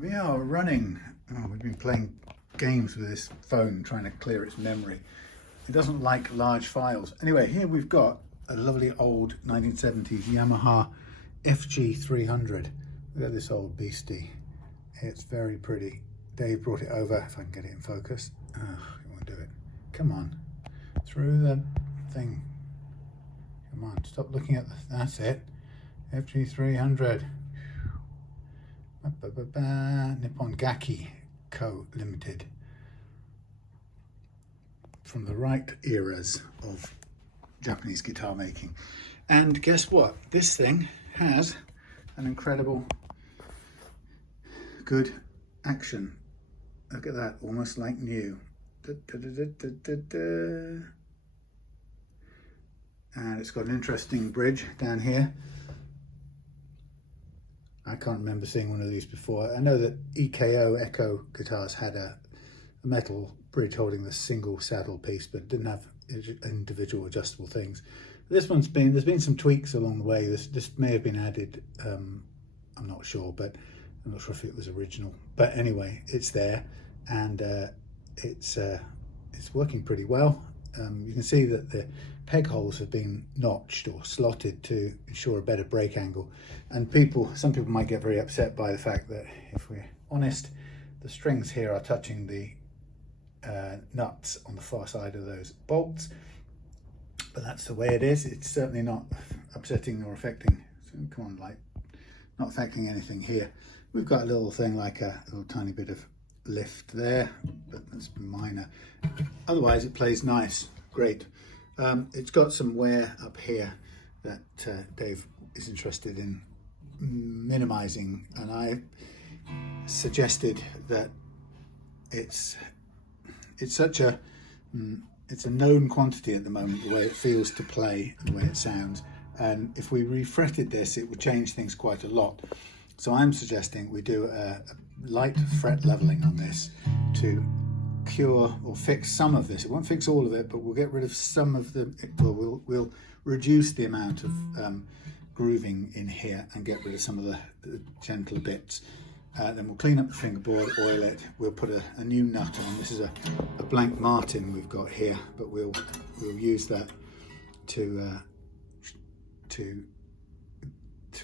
We are running. Oh, we've been playing games with this phone trying to clear its memory. It doesn't like large files. Anyway, here we've got a lovely old 1970s Yamaha FG300. Look at this old beastie. It's very pretty. Dave brought it over, if I can get it in focus. Oh, it won't do it. Come on, through the thing. Come on, stop looking at the, that's it. FG300. Nippon Gakki Ltd. From the right eras of Japanese guitar making. And guess what? This thing has an incredible good action. Look at that, almost like new. And it's got an interesting bridge down here. I can't remember seeing one of these before. I know that Echo guitars had a metal bridge holding the single saddle piece, but didn't have individual adjustable things. This one's there's been some tweaks along the way. This may have been added, I'm not sure, but I'm not sure if it was original. But anyway, it's there, and it's working pretty well. You can see that the peg holes have been notched or slotted to ensure a better break angle. And some people might get very upset by the fact that, if we're honest, the strings here are touching the nuts on the far side of those bolts. But that's the way it is. It's certainly not upsetting or affecting, so come on, like, not affecting anything here. We've got a little thing like a little tiny bit of lift there, but that's minor. Otherwise it plays nice, great. It's got some wear up here that Dave is interested in minimizing, and I suggested that it's a known quantity at the moment, the way it feels to play and the way it sounds, and if we refretted this it would change things quite a lot. So I'm suggesting we do a light fret leveling on this to cure or fix some of this. It won't fix all of it, but we'll get rid of some of the, we'll reduce the amount of grooving in here and get rid of some of the gentler bits. Then we'll clean up the fingerboard, oil it, we'll put a new nut on. This is a blank Martin we've got here, but we'll use that to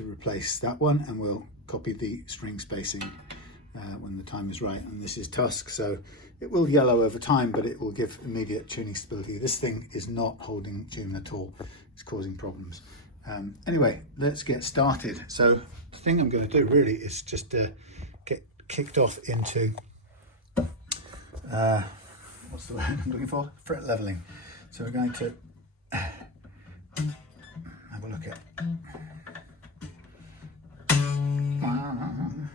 replace that one, and we'll copy the string spacing when the time is right. And this is Tusk, so it will yellow over time, but it will give immediate tuning stability. This thing is not holding tune at all. It's causing problems. Anyway, let's get started. So the thing I'm going to do really is just get kicked off into what's the word I'm looking for? Fret leveling. So we're going to have a look at. I'm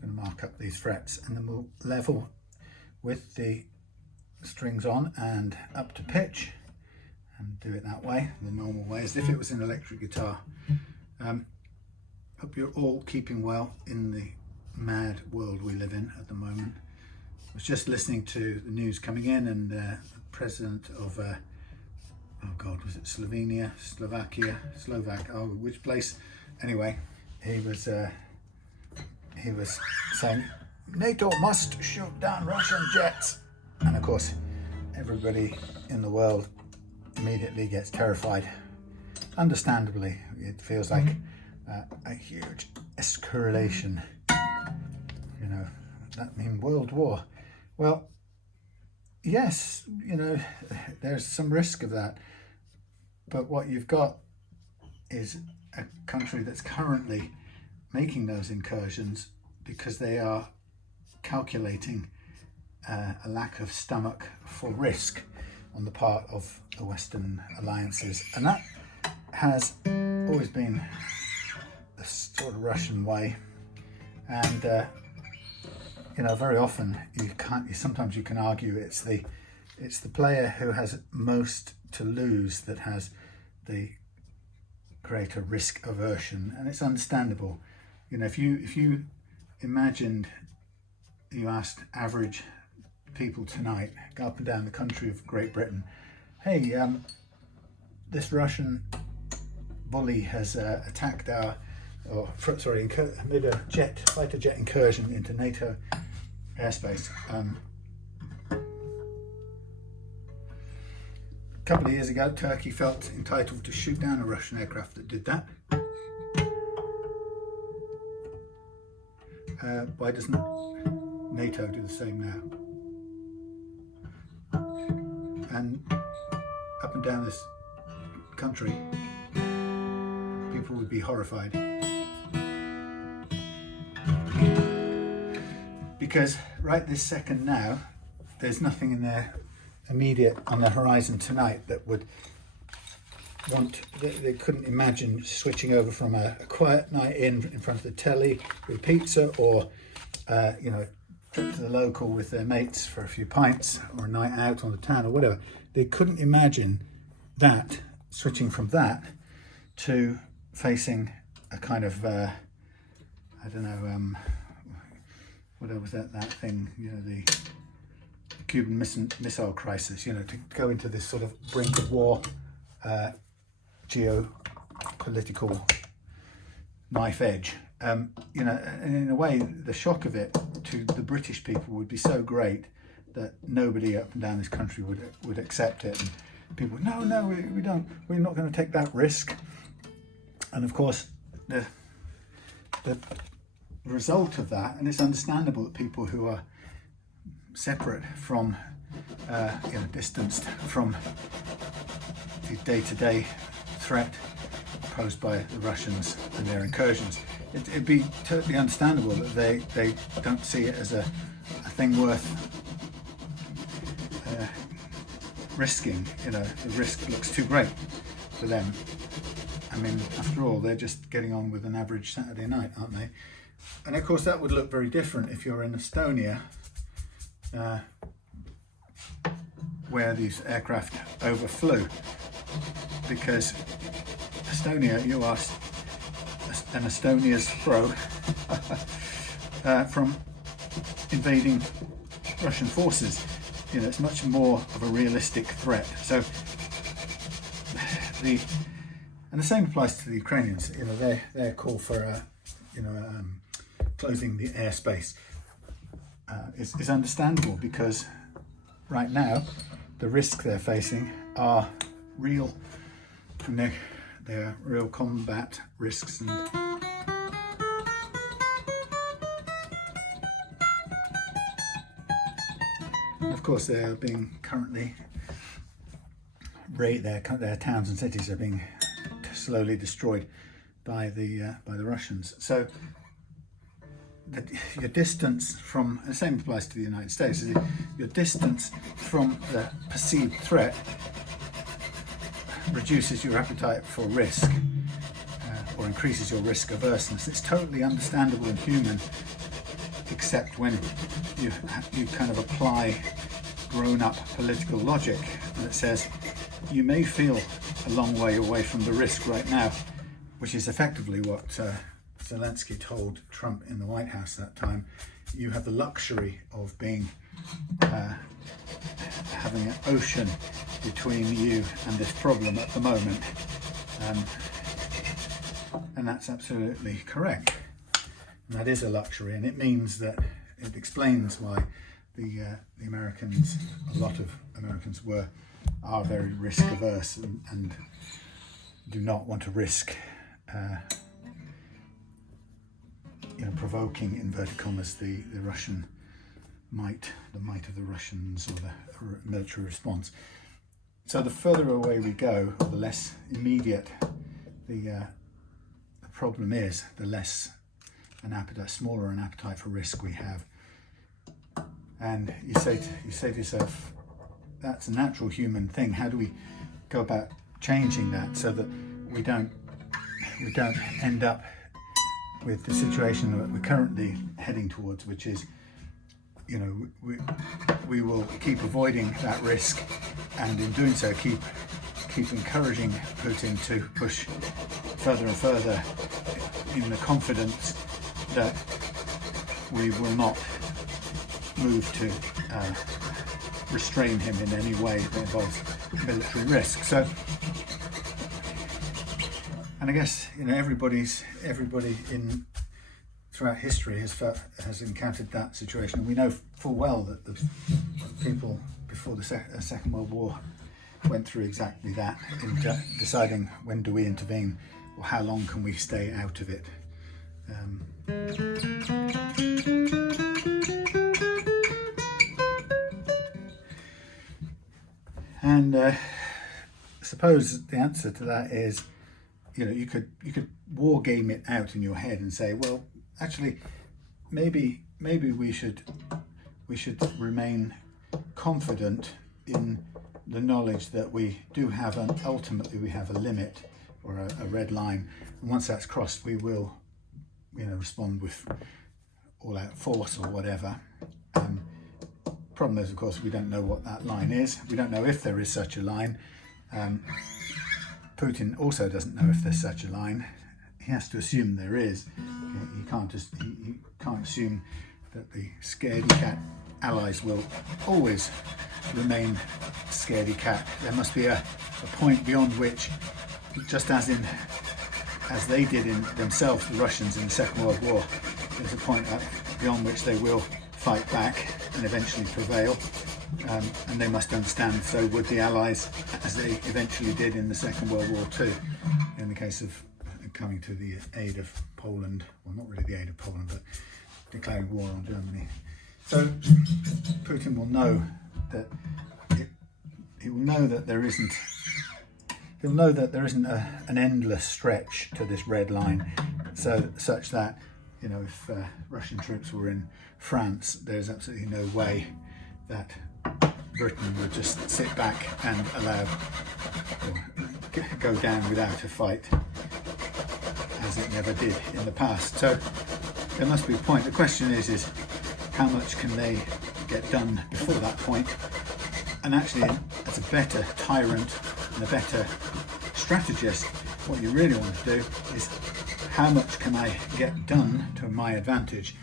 going to mark up these frets, and then we'll level with the strings on and up to pitch, and do it that way, the normal way, as if it was an electric guitar. Hope you're all keeping well in the mad world we live in at the moment. I was just listening to the news coming in, and the president of oh god, was it Slovakia, oh, which place? Anyway, he was saying NATO must shoot down Russian jets, and of course everybody in the world immediately gets terrified. Understandably, it feels like a huge escalation. You know, that mean world war. Well, yes, you know, there's some risk of that, but what you've got is a country that's currently making those incursions because they are calculating a lack of stomach for risk on the part of the Western alliances, and that has always been the sort of Russian way. And you know, very often sometimes you can argue it's the player who has most to lose that has the greater risk aversion, and it's understandable. You know, if you imagined, you asked average people tonight, go up and down the country of Great Britain, hey, this Russian bully has attacked our made a fighter jet incursion into NATO airspace. A couple of years ago, Turkey felt entitled to shoot down a Russian aircraft that did that. Why doesn't NATO do the same now? And up and down this country, people would be horrified. Because right this second now, there's nothing in there immediate on the horizon tonight that would they couldn't imagine switching over from a quiet night in front of the telly with pizza, or you know, trip to the local with their mates for a few pints, or a night out on the town or whatever. They couldn't imagine that, switching from that to facing a kind of I don't know, what was that thing, you know, the Cuban missile crisis, you know, to go into this sort of brink of war, geopolitical knife edge. You know, and in a way, the shock of it to the British people would be so great that nobody up and down this country would accept it. And people would, no, we don't. We're not going to take that risk. And of course, the result of that, and it's understandable that people who are separate from, you know, distanced from the day-to-day threat posed by the Russians and their incursions, it'd be totally understandable that they don't see it as a thing worth risking. You know, the risk looks too great for them. I mean, after all, they're just getting on with an average Saturday night, aren't they? And of course that would look very different if you're in Estonia, where these aircraft overflew, because Estonia, you are an Estonia's throw from invading Russian forces. You know, it's much more of a realistic threat. So the same applies to the Ukrainians. You know, their call for you know, closing the airspace is understandable, because right now the risks they're facing are real, and they're real combat risks. And of course, they're being currently their towns and cities are being slowly destroyed by the Russians. So your distance from, the same applies to the United States, your distance from the perceived threat reduces your appetite for risk, or increases your risk averseness. It's totally understandable and human, except when you kind of apply grown-up political logic that says you may feel a long way away from the risk right now, which is effectively what Zelensky told Trump in the White House that time. You have the luxury of being having an ocean between you and this problem at the moment, and that's absolutely correct. And that is a luxury, and it means that it explains why the Americans, a lot of Americans, are very risk averse and do not want to risk you know, provoking, inverted commas, the Russian might, the might of the Russians, or the military response. So the further away we go, the less immediate the problem is, the less smaller an appetite for risk we have. And you say to yourself, that's a natural human thing. How do we go about changing that so that we don't end up with the situation that we're currently heading towards, which is, you know, we will keep avoiding that risk, and in doing so keep encouraging Putin to push further and further in the confidence that we will not move to restrain him in any way that involves military risk. So And I guess, you know, everybody throughout history has encountered that situation. And we know full well that the people before the Second World War went through exactly that in deciding when do we intervene, or how long can we stay out of it. And I suppose the answer to that is, you know, you could war game it out in your head and say, well, actually, maybe we should remain confident in the knowledge that we do have ultimately we have a limit or a red line, and once that's crossed, we will, you know, respond with all-out force or whatever. Problem is, of course, we don't know what that line is. We don't know if there is such a line. Putin also doesn't know if there's such a line. He has to assume there is. He can't assume that the scaredy cat allies will always remain scaredy cat. There must be a point beyond which, just as they did in themselves, the Russians in the Second World War, there's a point beyond which they will fight back and eventually prevail. And they must understand, so would the Allies, as they eventually did in the Second World War II, in the case of coming to the aid of Poland, well, not really the aid of Poland, but declaring war on Germany. So Putin will know that he'll know that there isn't an endless stretch to this red line, such that, you know, if Russian troops were in France, there's absolutely no way that Britain would just sit back and allow or go down without a fight, as it never did in the past. So there must be a point. The question is how much can they get done before that point? And actually, as a better tyrant and a better strategist, what you really want to do is, how much can I get done to my advantage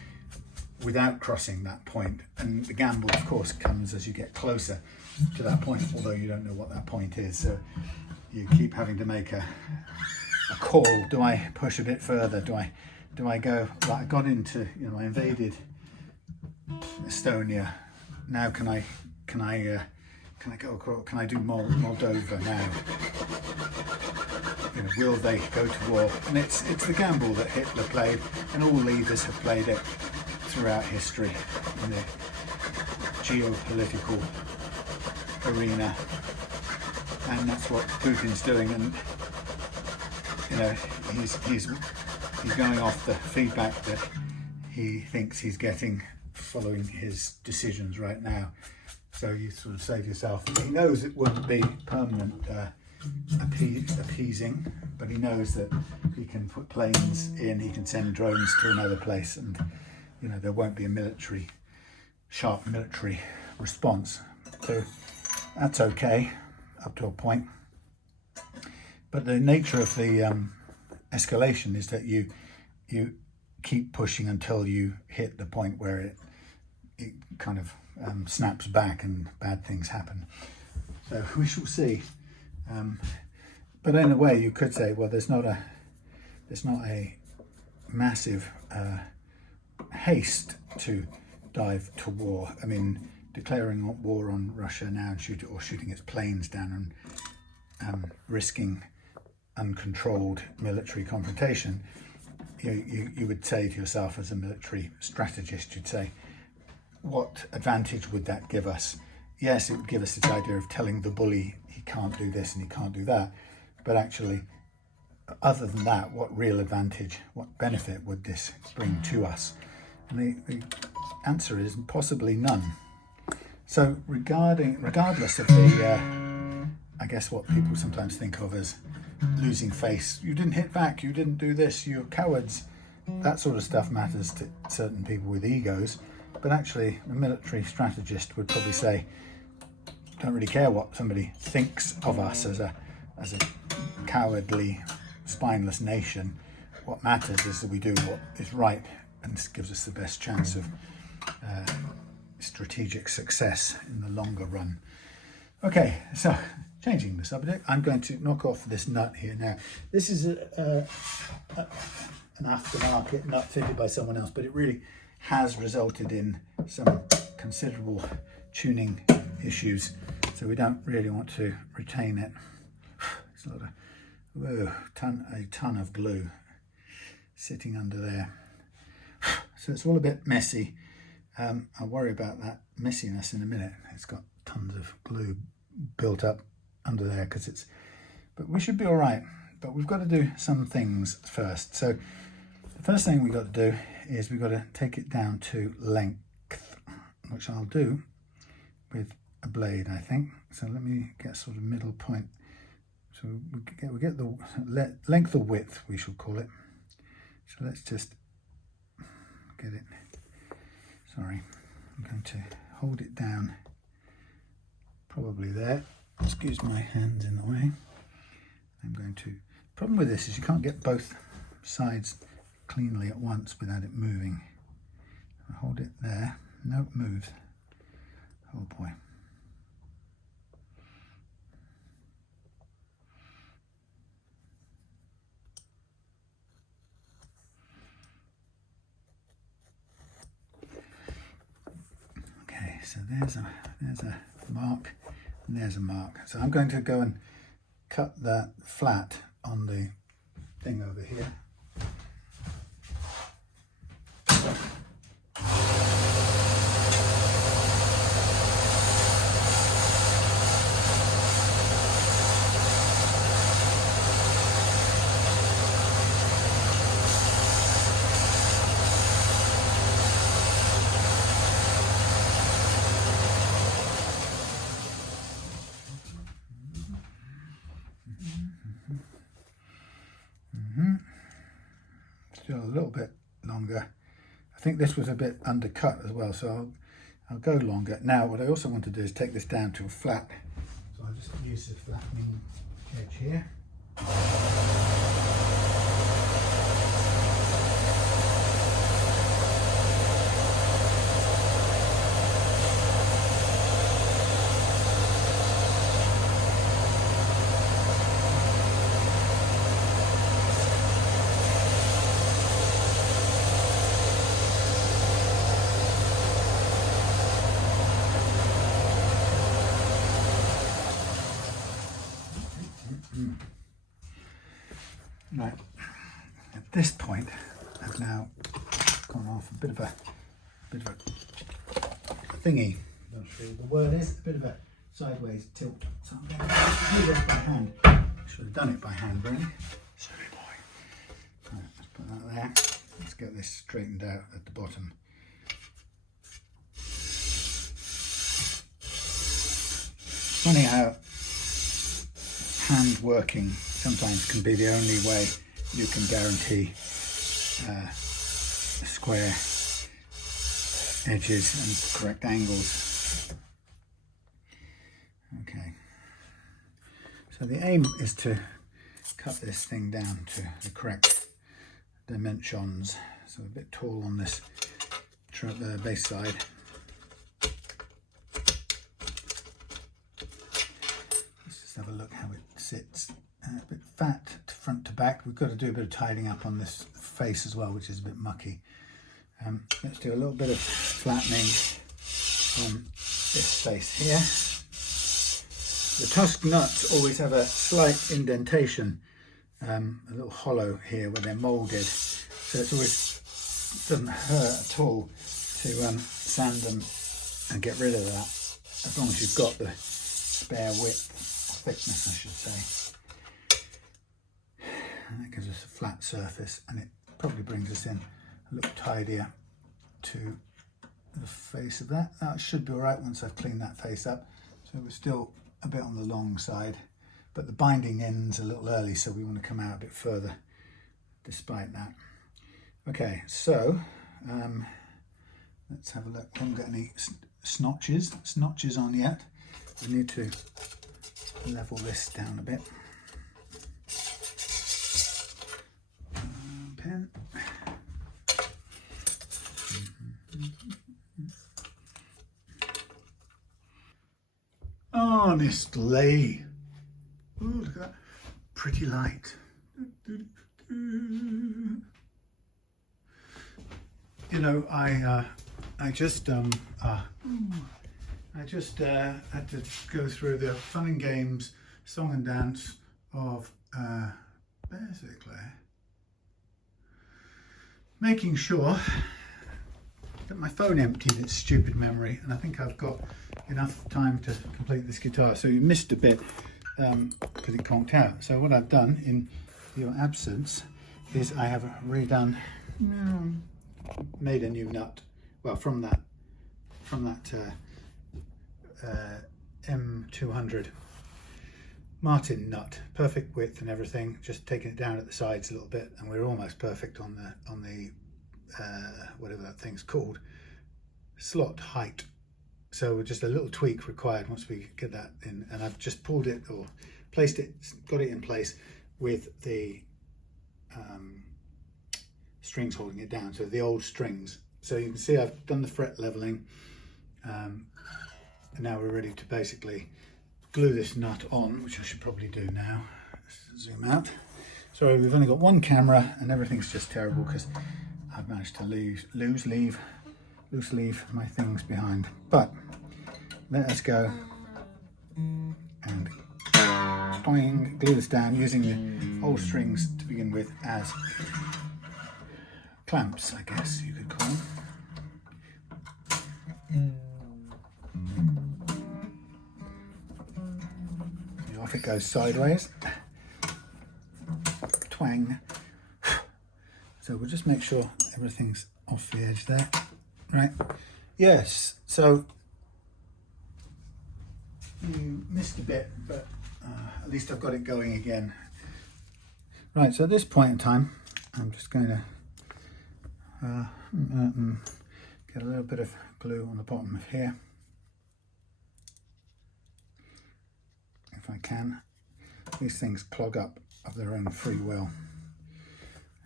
without crossing that point? And the gamble, of course, comes as you get closer to that point, although you don't know what that point is. So you keep having to make a call. Do I push a bit further? Do I go, right, I got into, you know, I invaded Estonia. Now can I go across? Can I do Moldova now? You know, will they go to war? And it's the gamble that Hitler played, and all leaders have played it throughout history in the geopolitical arena, and that's what Putin's doing. And you know, he's going off the feedback that he thinks he's getting following his decisions right now. So you sort of say to yourself, he knows it wouldn't be permanent appeasing, but he knows that he can put planes in, he can send drones to another place, and you know, there won't be a sharp military response. So that's okay up to a point. But the nature of the escalation is that you keep pushing until you hit the point where it kind of snaps back and bad things happen. So we shall see. But in a way, you could say, well, there's not a massive haste to dive to war. I mean, declaring war on Russia now and shooting its planes down and risking uncontrolled military confrontation, you would say to yourself as a military strategist, you'd say, what advantage would that give us? Yes, it would give us this idea of telling the bully he can't do this and he can't do that, but actually, other than that, what real advantage, what benefit would this bring to us? And the answer is possibly none. So regardless of the, I guess what people sometimes think of as losing face, you didn't hit back, you didn't do this, you're cowards, that sort of stuff matters to certain people with egos. But actually, a military strategist would probably say, don't really care what somebody thinks of us as a cowardly, spineless nation. What matters is that we do what is right, and this gives us the best chance of strategic success in the longer run. Okay, so changing the subject, I'm going to knock off this nut here now. This is an aftermarket nut fitted by someone else, but it really has resulted in some considerable tuning issues, so we don't really want to retain it. It's a lot of, whoa, a ton of glue sitting under there, so it's all a bit messy. I'll worry about that messiness in a minute. It's got tons of glue built up under there but we should be all right. But we've got to do some things first. So the first thing we've got to do is we've got to take it down to length, which I'll do with a blade, I think. So let me get sort of middle point. So we get the length or width, we shall call it. So let's just get it. Sorry, I'm going to hold it down probably there. Excuse my hands in the way. I'm going to, problem with this is you can't get both sides cleanly at once without it moving. I hold it there. No, it moves. Oh boy. Okay, so there's a mark and there's a mark. So I'm going to go and cut that flat on the thing over here. Still a little bit longer. I think this was a bit undercut as well, so I'll go longer. Now what I also want to do is take this down to a flat. So I'll just use the flattening edge here. Right, at this point I've now gone off a bit of a thingy, I'm not sure what the word is, a bit of a sideways tilt. So I'm going to do this by hand. Should have done it by hand really. Sorry boy. Right, let's put that there. Let's get this straightened out at the bottom. Funny how hand working sometimes can be the only way you can guarantee square edges and correct angles. Okay, so the aim is to cut this thing down to the correct dimensions. So a bit tall on this base side. Let's just have a look how it sits. A bit fat front to back. We've got to do a bit of tidying up on this face as well, which is a bit mucky. Let's do a little bit of flattening on this face here. The tusk nuts always have a slight indentation, a little hollow here where they're moulded, so it always doesn't hurt at all to sand them and get rid of that, as long as you've got the spare width, or thickness I should say. And that gives us a flat surface, and it probably brings us in a little tidier to the face of that. Now it should be all right once I've cleaned that face up. So we're still a bit on the long side, but the binding ends a little early, so we want to come out a bit further despite that. Okay, so let's have a look. We haven't got any snotches on yet. We need to level this down a bit. Pen. Honestly, pretty light. You know, I just had to go through the fun and games, song and dance of basically making sure that my phone emptied its stupid memory, and I think I've got enough time to complete this guitar. So you missed a bit because it conked out. So what I've done in your absence is I have redone, made a new nut. Well, from that M200 Martin nut, perfect width and everything. Just taking it down at the sides a little bit, and we're almost perfect on the whatever that thing's called, slot height. So just a little tweak required once we get that in, and I've just pulled it or placed it, got it in place with the strings holding it down, so the old strings. So you can see I've done the fret leveling, and now we're ready to basically glue this nut on, which I should probably do now. Let's zoom out. Sorry, we've only got one camera and everything's just terrible because I've managed to loose leave my things behind. But let us go and glue this down using the old strings to begin with as clamps, I guess you could call them. Off it goes sideways. Twang. So we'll just make sure everything's off the edge there. Right. Yes. So you missed a bit, but at least I've got it going again. Right. So at this point in time, I'm just going to get a little bit of glue on the bottom of here. If I can. These things clog up of their own free will.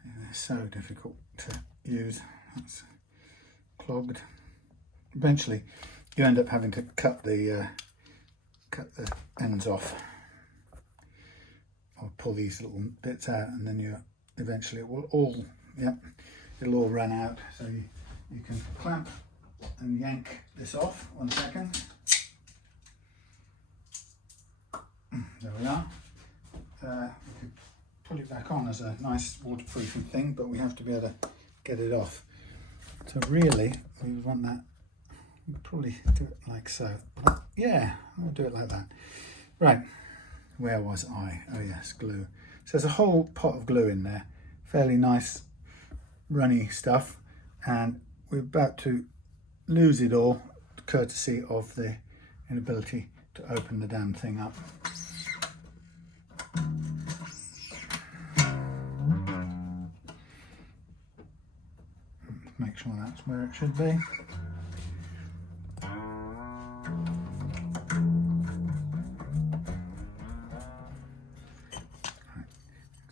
They're so difficult to use. That's clogged. Eventually you end up having to cut the ends off or pull these little bits out, and then eventually it will all, it'll all run out. So you can clamp and yank this off. 1 second. There we are. We could pull it back on as a nice waterproofing thing, but we have to be able to get it off. So really, we would want that, we'd probably do it like so. Yeah, I'll do it like that. Right, where was I? Oh yes, glue. So there's a whole pot of glue in there, fairly nice runny stuff, and we're about to lose it all, courtesy of the inability to open the damn thing up. Make sure that's where it should be.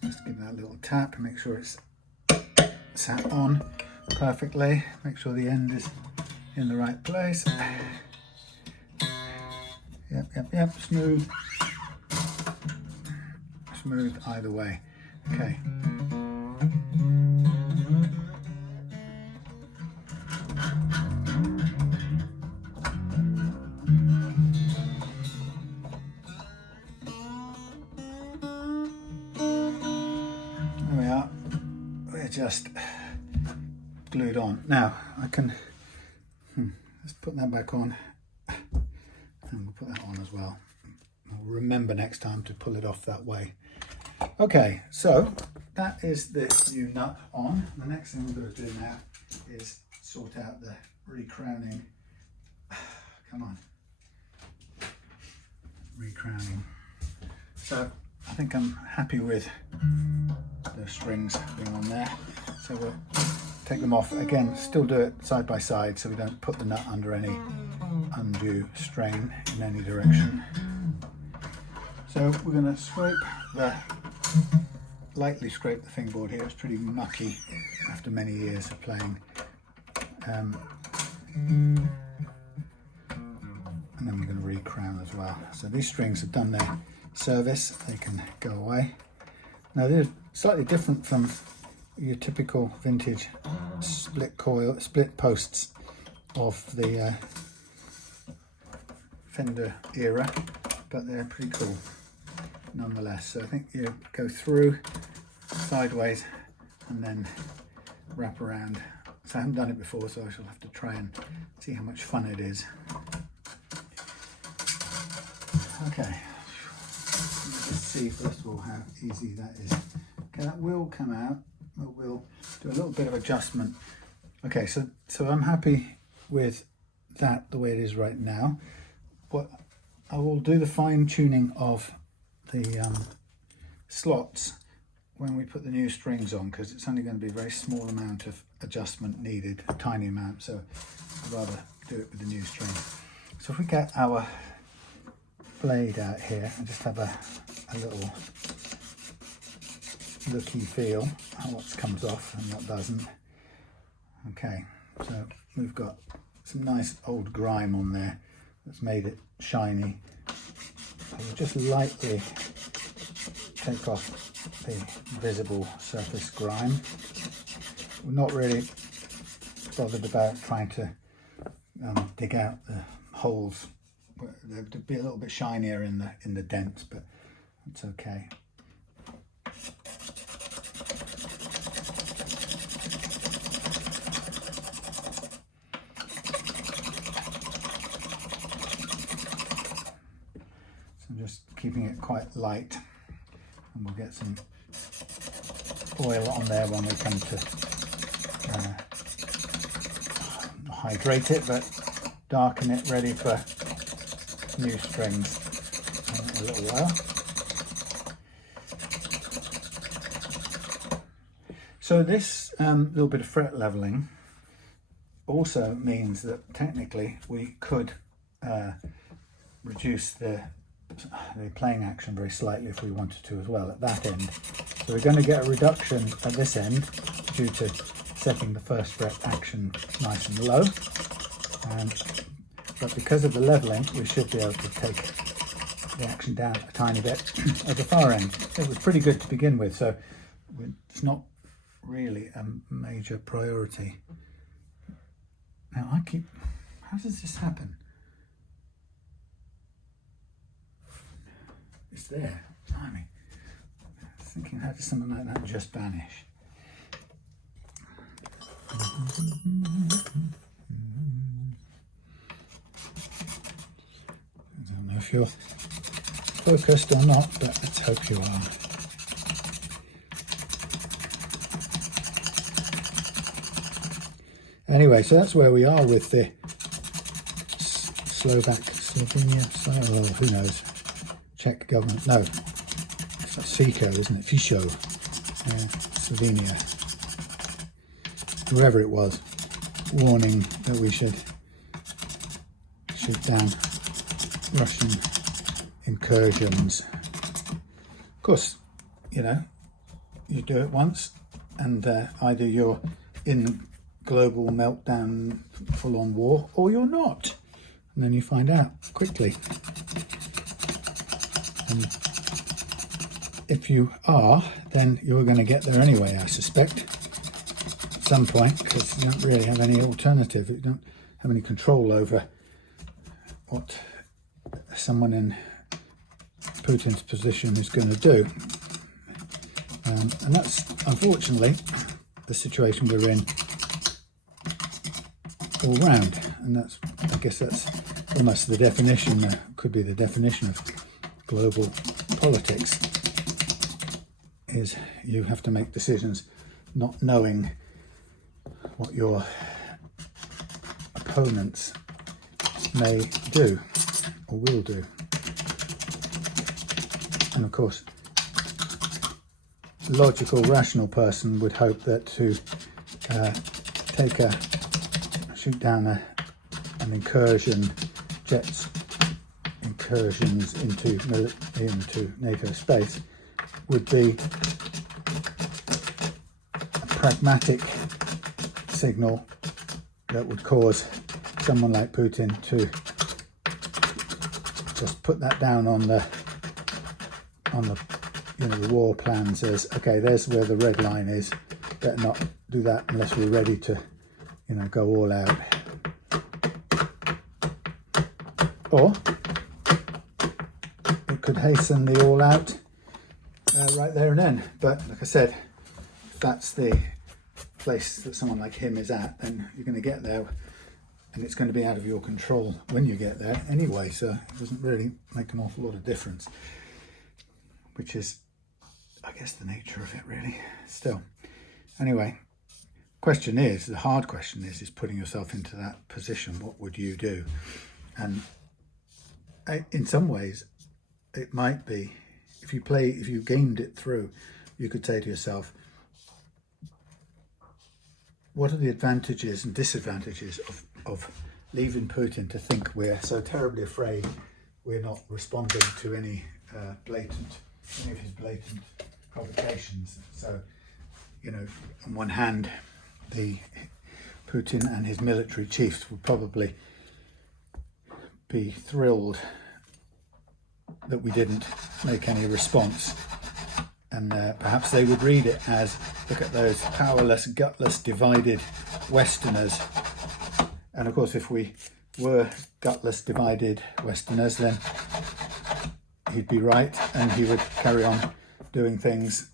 Just give that a little tap and make sure it's sat on perfectly. Make sure the end is in the right place. Yep, smooth. Smooth either way. Okay. Just glued on. Now I can let's put that back on, and we'll put that on as well. I'll remember next time to pull it off that way. Okay, so that is the new nut on. The next thing we're going to do now is sort out the recrowning. Come on, recrowning. So I think I'm happy with the strings being on there, so we'll take them off again. Still do it side by side so we don't put the nut under any undue strain in any direction. So we're going to lightly scrape the fingerboard here. It's pretty mucky after many years of playing, and then we're going to recrown as well. So these strings have done their service, they can go away. Now they're slightly different from your typical vintage split posts of the Fender era, but they're pretty cool nonetheless. So I think you go through sideways and then wrap around. So I haven't done it before, so I shall have to try and see how much fun it is. Okay, let's just see first of all how easy that is. Okay, that will come out, but we'll do a little bit of adjustment. Okay, so I'm happy with that the way it is right now. But I will do the fine tuning of the slots when we put the new strings on, because it's only going to be a very small amount of adjustment needed, a tiny amount, so I'd rather do it with the new string. So if we get our blade out here and just have a little looky feel at what comes off and what doesn't. Okay, so we've got some nice old grime on there that's made it shiny. So we'll just lightly take off the visible surface grime. We're not really bothered about trying to dig out the holes. They'd be a little bit shinier in the dents, but it's okay. So I'm just keeping it quite light, and we'll get some oil on there when we come to hydrate it, but darken it ready for new strings in a little while. So this little bit of fret leveling also means that technically we could reduce the playing action very slightly if we wanted to as well at that end. So we're going to get a reduction at this end due to setting the first fret action nice and low. But because of the leveling, we should be able to take the action down a tiny bit at the far end. It was pretty good to begin with, so it's not really a major priority. Now how does this happen? It's there, blimey. I was thinking, how does something like that just vanish? I don't know if you're focused or not, but let's hope you are. Anyway, so that's where we are with the Slovenia, oh, who knows, Czech government, no, it's Fico, isn't it, Fico, Slovenia, whoever it was, warning that we should shoot down Russian incursions. Of course, you know, you do it once and either you're in global meltdown, full-on war, or you're not, and then you find out quickly. And if you are, then you're going to get there anyway, I suspect, at some point, because you don't really have any alternative. You don't have any control over what someone in Putin's position is going to do. And that's, unfortunately, the situation we're in all round, and that's, I guess that's almost the definition, could be the definition of global politics, is you have to make decisions not knowing what your opponents may do or will do. And of course, a logical, rational person would hope that to shoot down an incursion, jets incursions into NATO space, would be a pragmatic signal that would cause someone like Putin to just put that down on the you know, the war plan says, okay, there's where the red line is. Better not do that unless we're ready to, you know, go all out. Or it could hasten the all out right there and then. But like I said, if that's the place that someone like him is at, then you're going to get there and it's going to be out of your control when you get there anyway, so it doesn't really make an awful lot of difference, which is, I guess, the nature of it really. Still, anyway, question is, the hard question is putting yourself into that position. What would you do? And in some ways it might be, if you gamed it through, you could say to yourself, what are the advantages and disadvantages of leaving Putin to think we're so terribly afraid we're not responding to any of his blatant provocations? So, you know, on one hand, Putin and his military chiefs would probably be thrilled that we didn't make any response, and perhaps they would read it as, look at those powerless, gutless, divided Westerners. And of course, if we were gutless, divided Westerners, then he'd be right, and he would carry on doing things,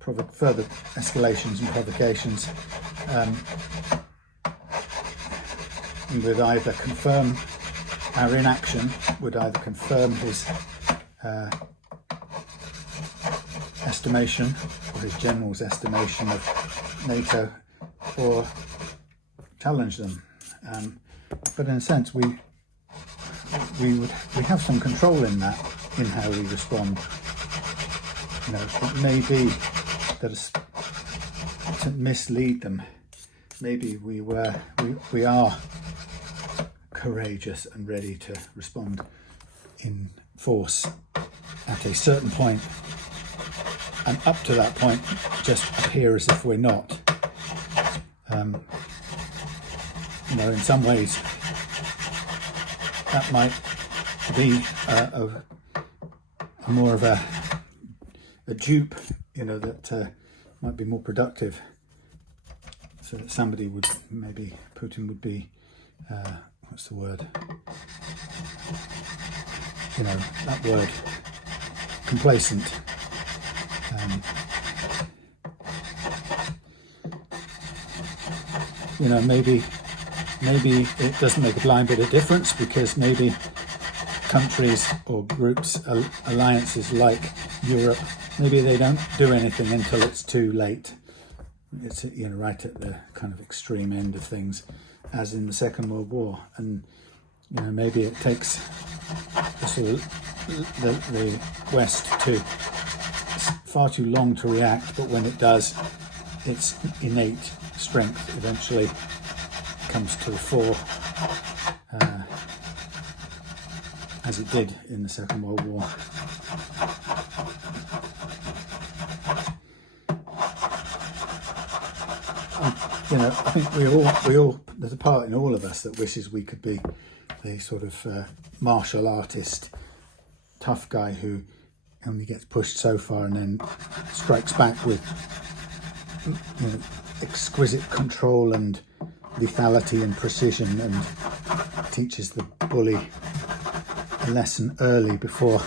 further escalations and provocations, and would either confirm our inaction, would either confirm his estimation, or his general's estimation of NATO, or challenge them. But in a sense, we have some control in that, in how we respond. You know, it may be that to mislead them, maybe we are courageous and ready to respond in force at a certain point, and up to that point just appear as if we're not. You know, in some ways that might be a more of a dupe, you know, that might be more productive, so that somebody would, maybe Putin would be what's the word, you know, that word, complacent. You know, maybe it doesn't make a blind bit of difference, because maybe countries or groups, alliances like Europe, maybe they don't do anything until it's too late. It's, you know, right at the kind of extreme end of things, as in the Second World War. And, you know, maybe it takes the West to far too long to react, but when it does, its innate strength eventually comes to the fore, as it did in the Second World War. You know, I think we all, there's a part in all of us that wishes we could be the sort of martial artist, tough guy who only gets pushed so far and then strikes back with, you know, exquisite control and lethality and precision, and teaches the bully a lesson early before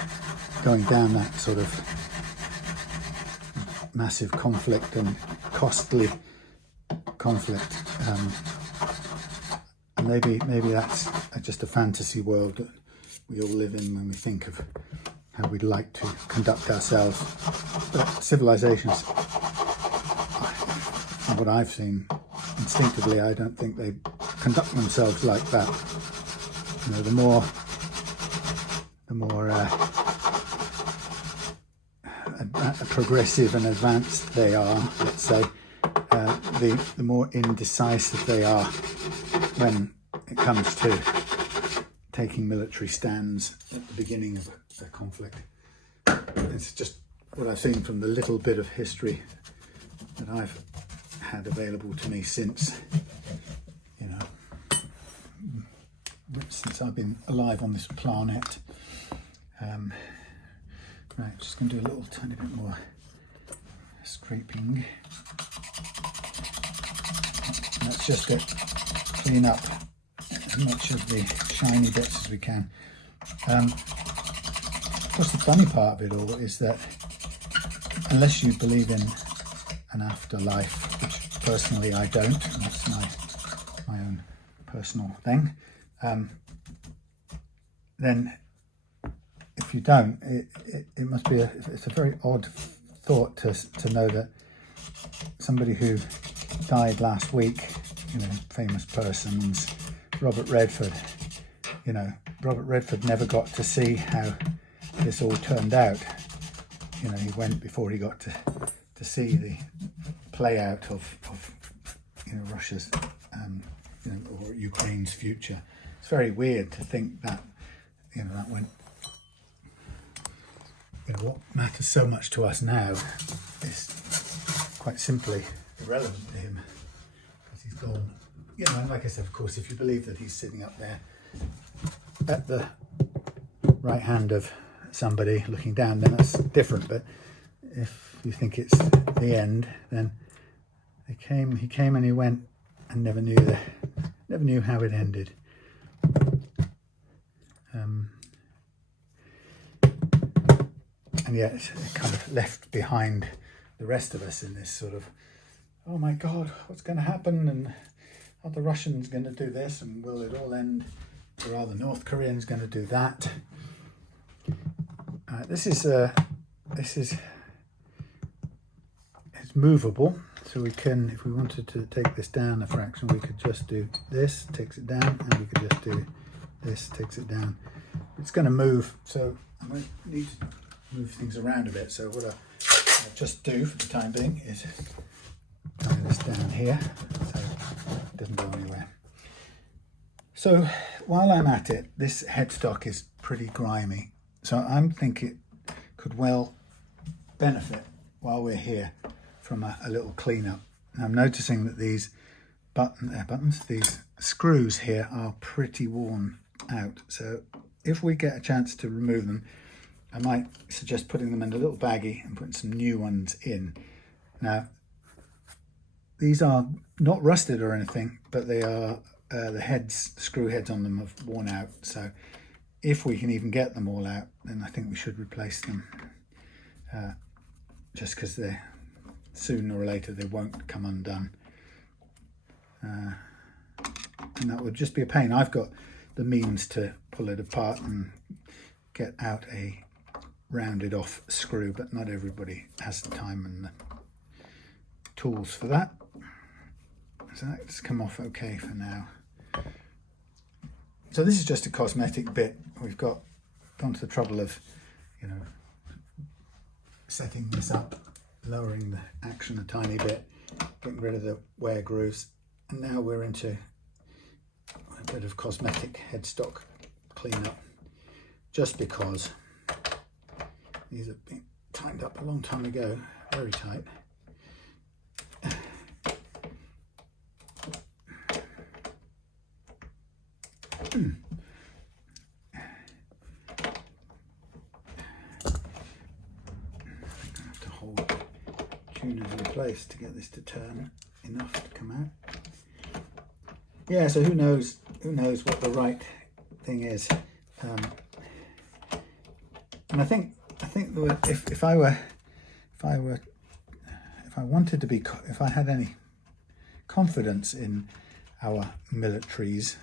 going down that sort of massive conflict and costly conflict. And maybe that's just a fantasy world that we all live in when we think of how we'd like to conduct ourselves. But civilizations, from what I've seen, instinctively, I don't think they conduct themselves like that. You know, the more progressive and advanced they are, let's say, the more indecisive they are when it comes to taking military stands at the beginning of a conflict. It's just what I've seen from the little bit of history that I've had available to me since, you know, since I've been alive on this planet. Right, just going to do a little tiny bit more scraping. And that's just to clean up as much of the shiny bits as we can. Of course, the funny part of it all is that unless you believe in an afterlife, which personally I don't, and that's my own personal thing, then if you don't, it must be it's a very odd thought to know that somebody who died last week, you know, famous persons, Robert Redford, you know, Robert Redford never got to see how this all turned out. You know, he went before he got to see the play out of you know, Russia's you know, or Ukraine's future. It's very weird to think that, you know, that went, you know, what matters so much to us now is quite simply irrelevant to him because he's gone. You know, and like I said, of course, if you believe that he's sitting up there at the right hand of somebody looking down, then that's different. But if you think it's the end, then he came and he went and never knew how it ended. And yet it kind of left behind the rest of us in this sort of, oh my God, what's going to happen? And are the Russians going to do this? And will it all end? Or are the North Koreans going to do that? This is it's movable, so we can, if we wanted to take this down a fraction, we could just do this, takes it down, and we could just do this, takes it down. It's going to move, so I might need to move things around a bit. So what I'll just do for the time being is tie this down here so it doesn't go anywhere. So while I'm at it, this headstock is pretty grimy, so I'm thinking it could well benefit while we're here from a little cleanup. And I'm noticing that these these screws here are pretty worn out. So if we get a chance to remove them, I might suggest putting them in a little baggie and putting some new ones in. Now, these are not rusted or anything, but they are, the screw heads on them have worn out. So if we can even get them all out, then I think we should replace them. Just because they're, sooner or later they won't come undone. And that would just be a pain. I've got the means to pull it apart and get out a rounded off screw, but not everybody has the time and the tools for that. So that's come off okay for now. So this is just a cosmetic bit. We've gone to the trouble of, you know, setting this up, lowering the action a tiny bit, getting rid of the wear grooves, and now we're into a bit of cosmetic headstock cleanup, just because these have been tightened up a long time ago, very tight. Tuners in place to get this to turn enough to come out. Yeah, so who knows what the right thing is. And I think that if I had any confidence in our militaries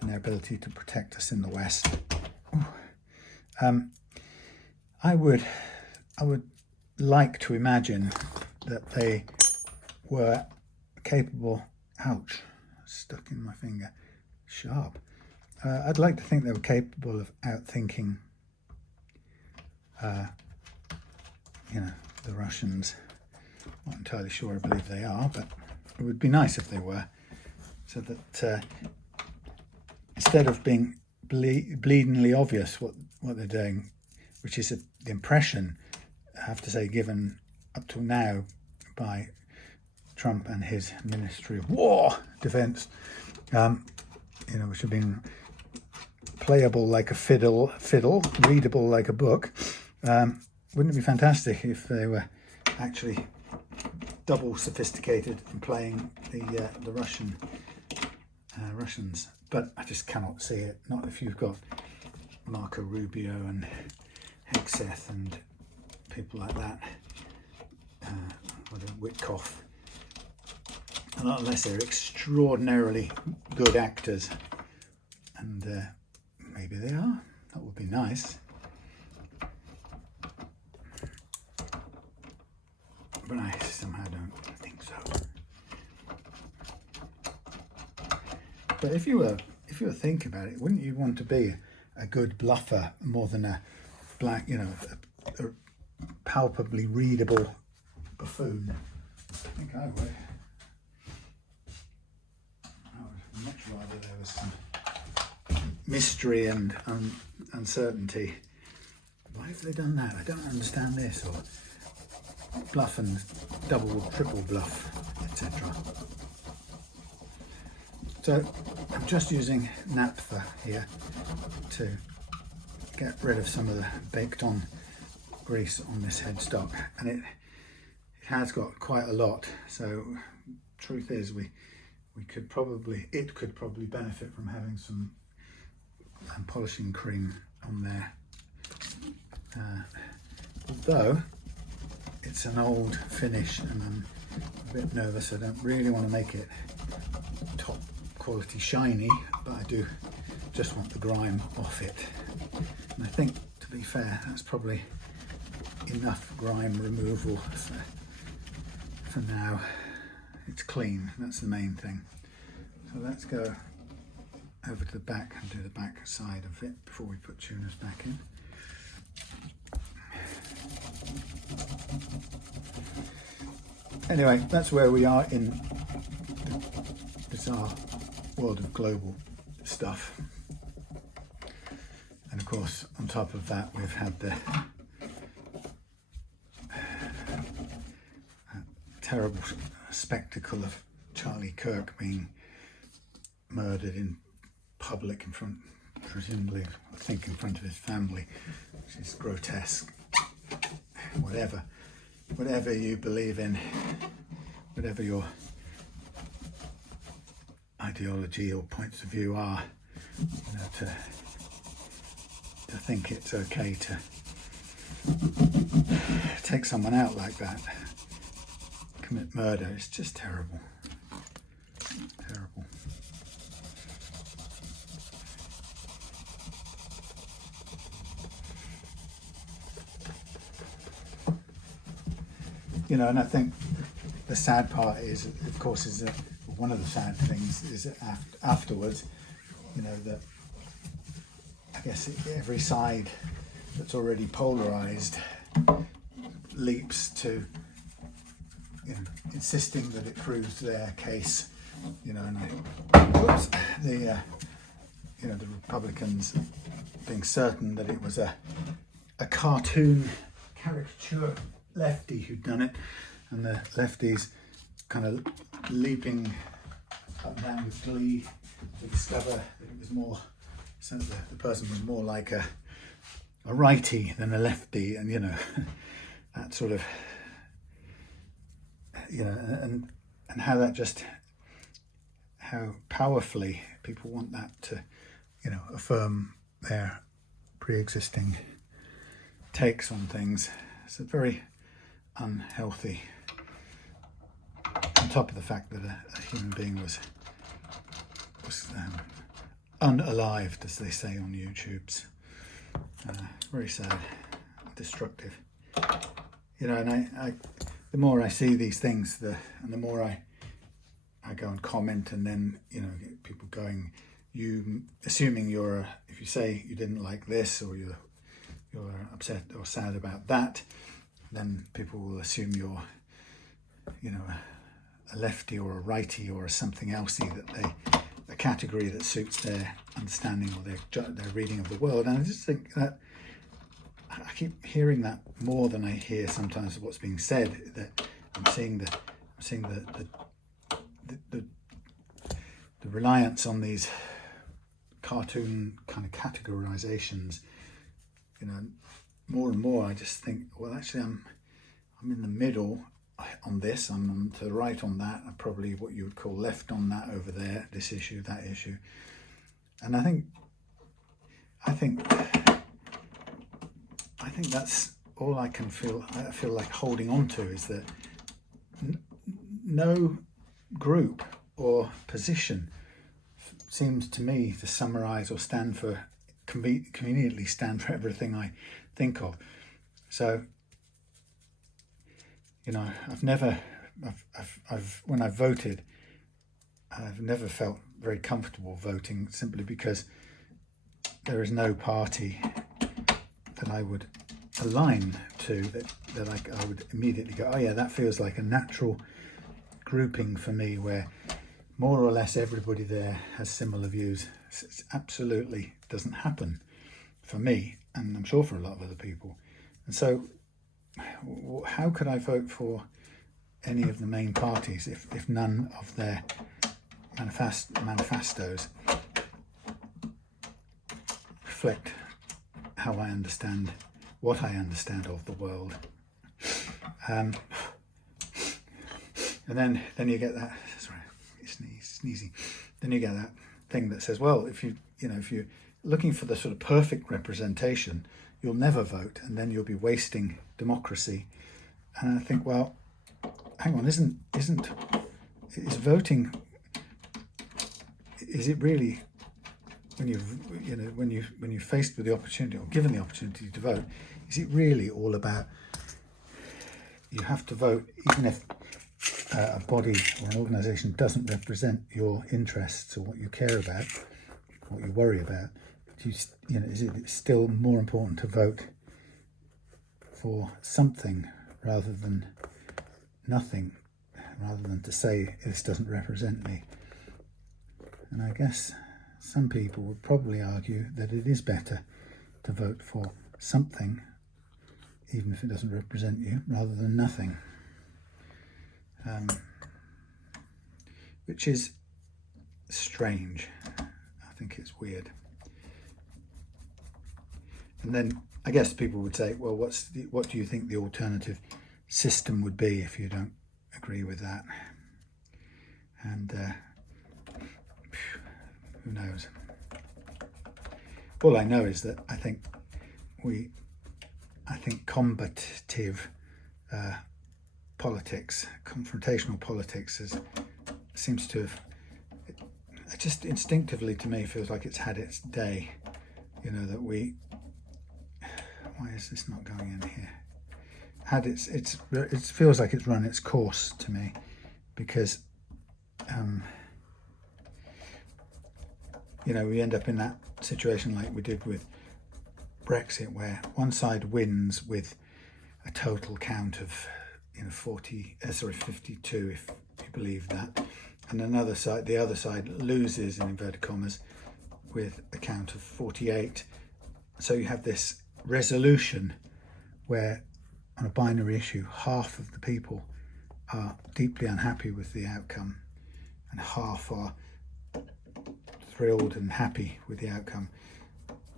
and their ability to protect us in the West, I would like to imagine that they were capable, ouch, stuck in my finger, sharp. I'd like to think they were capable of outthinking, you know, the Russians. Not entirely sure I believe they are, but it would be nice if they were, so that instead of being bleedingly obvious what they're doing, which is the impression, I have to say, given up till now by Trump and his Ministry of War, Defense, you know, which have been playable like a fiddle, readable like a book. wouldn't it be fantastic if they were actually double sophisticated in playing the Russians? But I just cannot see it. Not if you've got Marco Rubio and Hegseth and people like that, or Witkoff. Not unless they're extraordinarily good actors, and maybe they are. That would be nice. But I somehow don't think so. But if you were thinking about it, wouldn't you want to be a good bluffer more than a black, you know, a palpably readable buffoon? I think I would. I would much rather there was some mystery and uncertainty. Why have they done that? I don't understand this. Or bluff and double, triple bluff, etc. So I'm just using naphtha here to get rid of some of the baked on grease on this headstock, and it has got quite a lot. So truth is, it could probably benefit from having some polishing cream on there. Although it's an old finish and I'm a bit nervous, I don't really want to make it top quality shiny, but I do just want the grime off it. And I think, to be fair, that's probably enough grime removal for now. It's clean, that's the main thing. So let's go over to the back and do the back side of it before we put tuners back in. Anyway, that's where we are in the bizarre world of global stuff. And of course, on top of that, we've had the terrible spectacle of Charlie Kirk being murdered in public, in front, presumably, I think, in front of his family, which is grotesque. Whatever you believe in, whatever your ideology or points of view are, you know, to think it's okay to take someone out like that, commit murder, it's just terrible. Terrible. You know, and I think the sad part is, of course, is that one of the sad things is that afterwards, you know, that I guess every side that's already polarized leaps to, you know, insisting that it proves their case, you know, and the Republicans being certain that it was a cartoon caricature lefty who'd done it, and the lefties kind of leaping up and down with glee to discover that it was more, so the person was more like a righty than a lefty, and you know, that sort of, you know, and how that just, how powerfully people want that to, you know, affirm their pre-existing takes on things. It's a very unhealthy, on top of the fact that a human being was unalived, as they say on YouTube's. Very sad, destructive. You know, and I the more I see these things, and the more I go and comment, and then, you know, people going, you assuming if you say you didn't like this, or you're upset or sad about that, then people will assume you're, you know, a lefty or a righty or something else, a category that suits their understanding or their reading of the world. And I just think that I keep hearing that more than I hear sometimes what's being said. That I'm seeing the reliance on these cartoon kind of categorizations, you know, more and more I just think, well, actually I'm in the middle on this, I'm to the right on that, I'm probably what you would call left on that over there, this issue, that issue. And I think that's all I can feel. I feel like holding on to is that no group or position seems to me to summarize or stand for, conveniently stand for everything I think of. So, you know, when I've voted, I've never felt very comfortable voting, simply because there is no party that I would align to that I would immediately go, oh yeah, that feels like a natural grouping for me, where more or less everybody there has similar views. It absolutely doesn't happen for me, and I'm sure for a lot of other people. And so how could I vote for any of the main parties if none of their manifestos reflect how I understand, what I understand of the world? And then you get that, sorry, sneezing. Then you get that thing that says, well, if you're looking for the sort of perfect representation, you'll never vote, and then you'll be wasting democracy. And I think, well, hang on, is voting, is it really, when you're faced with the opportunity, or given the opportunity to vote, is it really all about, you have to vote even if a body or an organisation doesn't represent your interests or what you care about, what you worry about? Is it still more important to vote for something rather than nothing, rather than to say this doesn't represent me? And I guess some people would probably argue that it is better to vote for something, even if it doesn't represent you, rather than nothing. Which is strange. I think it's weird. And then I guess people would say, well, what do you think the alternative system would be if you don't agree with that? And who knows? All I know is that I think combative politics, confrontational politics, seems to have, it just instinctively to me feels like it's had its day. That why is this not going in here? It feels like it's run its course to me, because we end up in that situation like we did with Brexit, where one side wins with a total count of 52, if you believe that, and the other side loses, in inverted commas, with a count of 48. So you have this resolution where, on a binary issue, half of the people are deeply unhappy with the outcome and half are thrilled and happy with the outcome.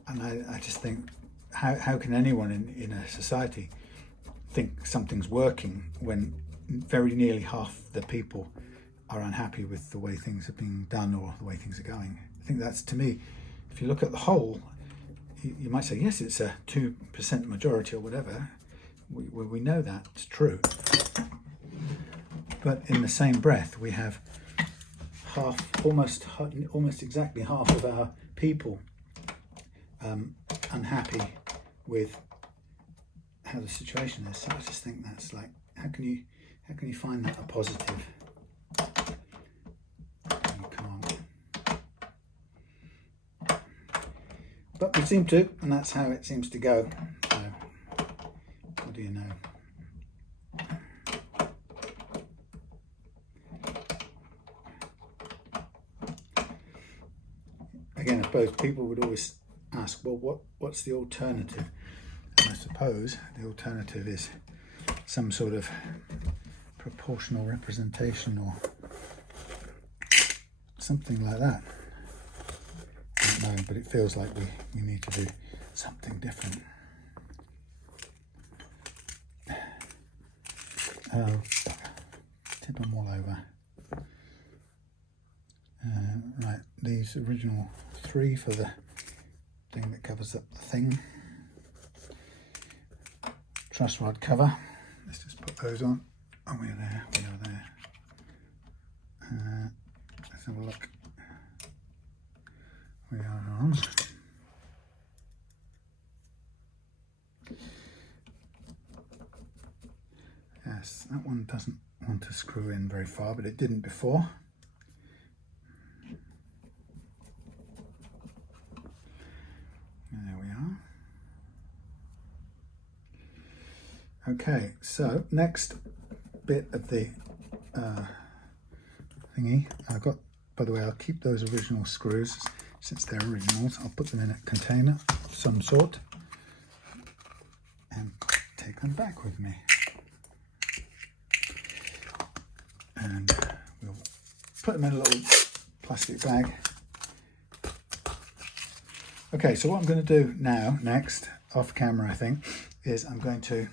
And I just think, how can anyone in a society think something's working when very nearly half the people are unhappy with the way things are being done or the way things are going? I think that's, to me, if you look at the whole, you might say, yes, it's a 2% majority or whatever. We know that's true. But in the same breath, we have almost exactly half of our people unhappy with how the situation is. So I just think that's like, how can you find that a positive? You can't. But we seem to, and that's how it seems to go. So what do you know? Again, I suppose people would always ask, well, what's the alternative? And I suppose the alternative is some sort of proportional representation or something like that. I don't know, but it feels like we need to do something different. Oh, tip them all over. Right, these original 3 for the thing that covers up the thing. Truss rod cover. Let's just put those on. Oh, we are there. We are there. Let's have a look. We are on. Yes, that one doesn't want to screw in very far, but it didn't before. There we are. Okay, so next bit of the thingy, I've got, by the way, I'll keep those original screws since they're originals. I'll put them in a container of some sort and take them back with me. And we'll put them in a little plastic bag. Okay, so what I'm going to do now, next, off camera I think, is I'm going to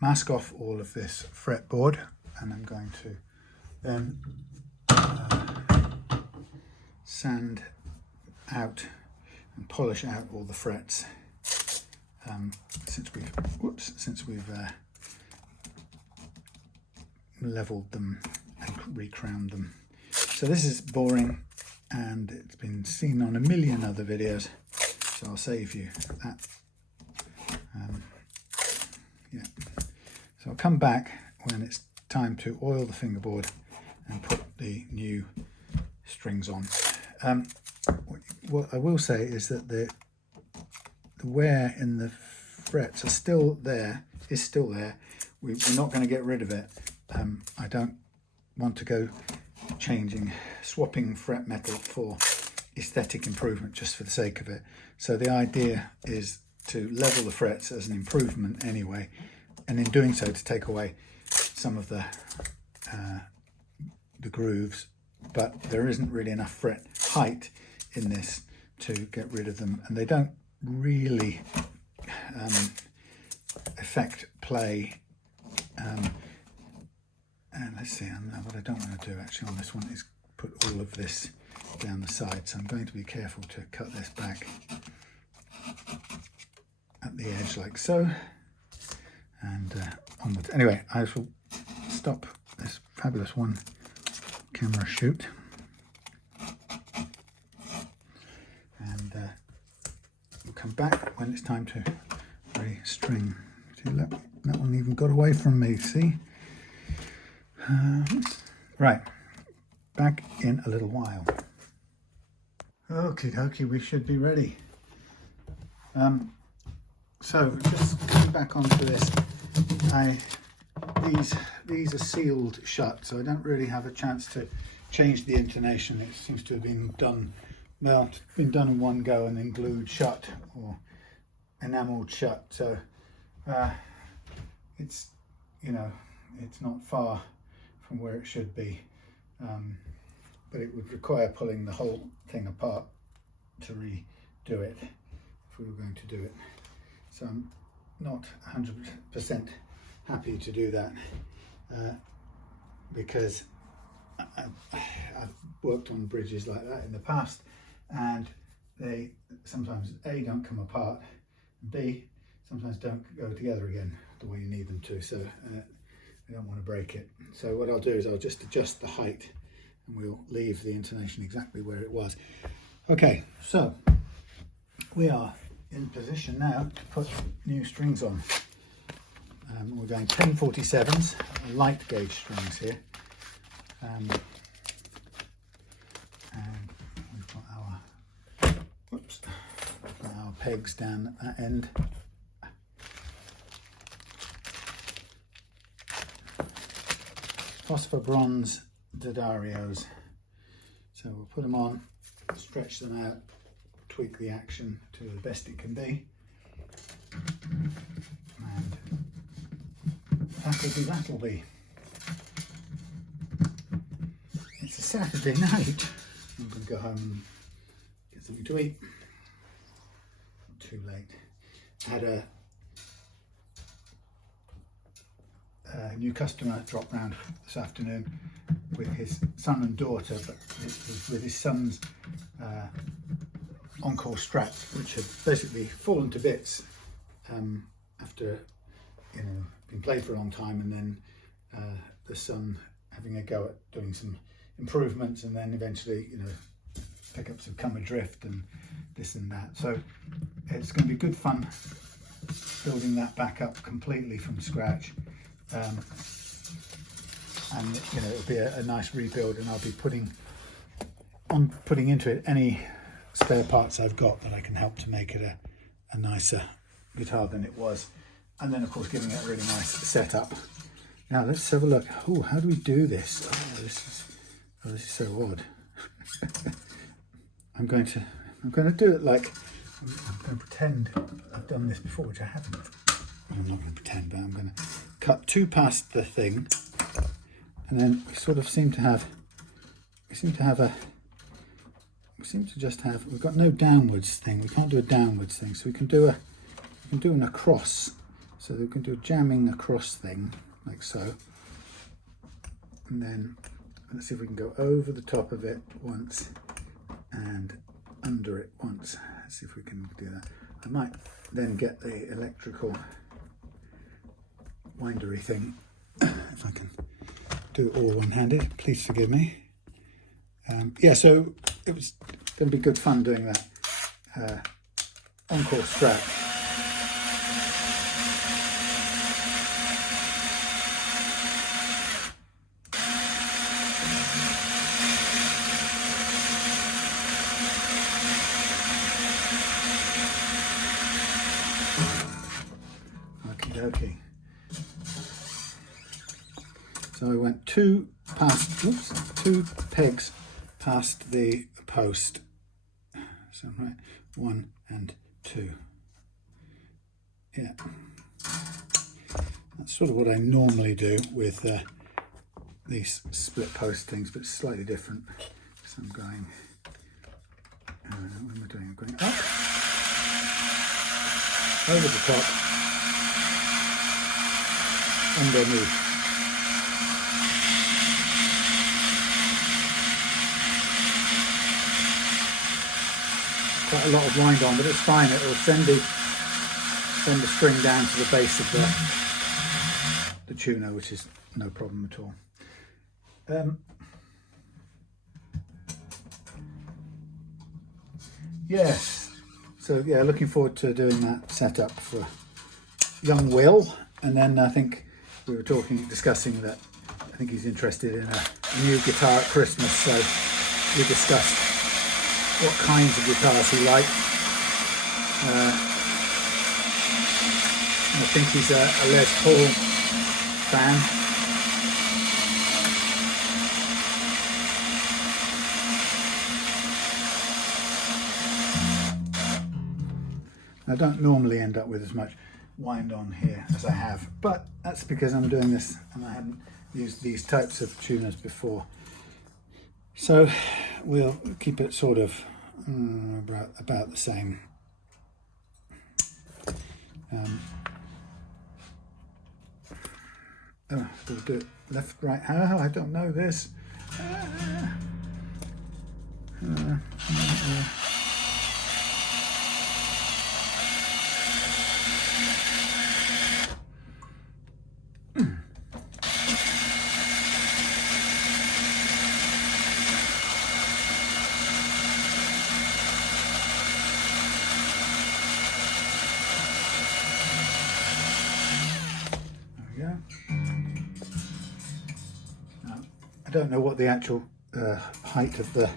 mask off all of this fretboard, and I'm going to then sand out and polish out all the frets since we've leveled them and recrowned them. So this is boring and it's been seen on a million other videos, so I'll save you that. Yeah, so I'll come back when it's time to oil the fingerboard and put the new strings on. What I will say is that the wear in the frets are still there, is still there. We're not going to get rid of it. I don't want to go swapping fret metal for aesthetic improvement just for the sake of it. So the idea is to level the frets as an improvement anyway, and in doing so to take away some of the grooves, but there isn't really enough fret height in this to get rid of them, and they don't really affect play. And let's see, what I don't want to do actually on this one is put all of this down the side, so I'm going to be careful to cut this back at the edge like so, and onwards. Anyway, I shall stop this fabulous one camera shoot, and we'll come back when it's time to restring. See, look, that one even got away from me, see? Right, back in a little while. Okie dokie, we should be ready. So just coming back onto this, these are sealed shut, so I don't really have a chance to change the intonation. It seems to have been done, well, it's been done in one go and then glued shut or enameled shut. So it's, you know, it's not far from where it should be, but it would require pulling the whole thing apart to redo it if we were going to do it. So I'm not 100% happy to do that because I've worked on bridges like that in the past, and they sometimes A, don't come apart, and B, sometimes don't go together again the way you need them to. So I don't want to break it. So what I'll do is I'll just adjust the height and we'll leave the intonation exactly where it was. Okay, so we are in position now to put new strings on. We're going 1047s, light gauge strings here. And we've got our pegs down at that end. Phosphor bronze Daions. So we'll put them on, stretch them out, tweak the action to the best it can be, and that'll be. It's a Saturday night. I'm going to go home and get something to eat. Not too late. I had a new customer dropped round this afternoon with his son and daughter, but with his son's Encore straps, which had basically fallen to bits after been played for a long time, and then the son having a go at doing some improvements, and then eventually pick up some come adrift and this and that. So it's going to be good fun building that back up completely from scratch, and it'll be a nice rebuild, and I'll be putting into it any spare parts I've got that I can help to make it a nicer guitar than it was, and then of course giving it a really nice setup. Now let's have a look. Oh, how do we do this? This is so odd. I'm going to do it like, I'm going to pretend I've done this before, which I haven't. I'm not going to pretend, but I'm going to cut two past the thing, and then we sort of seem to just have, we've got no downwards thing. We can't do a downwards thing, so we can do an across. So we can do a jamming across thing, like so. And then let's see if we can go over the top of it once and under it once. Let's see if we can do that. I might then get the electrical windery thing, if I can do it all one-handed. Please forgive me. Yeah, so it was going to be good fun doing that Encore strap. Okay. So I went two pegs past the post. So right, 1 and 2. Yeah, that's sort of what I normally do with these split post things, but it's slightly different. So I'm going. What am I doing? I'm going up, over the top, underneath. Quite a lot of wind on, but it's fine. It will send the string down to the base of the tuner, which is no problem at all. Yes, so yeah, looking forward to doing that setup for young Will. And then I think we were discussing that I think he's interested in a new guitar at Christmas, so we discussed what kinds of guitars he liked. I think he's a Les Paul fan. I don't normally end up with as much wind on here as I have, but that's because I'm doing this and I haven't used these types of tuners before. So we'll keep it sort of about the same. We'll do it left, right. I don't know this. I don't know what the actual height of the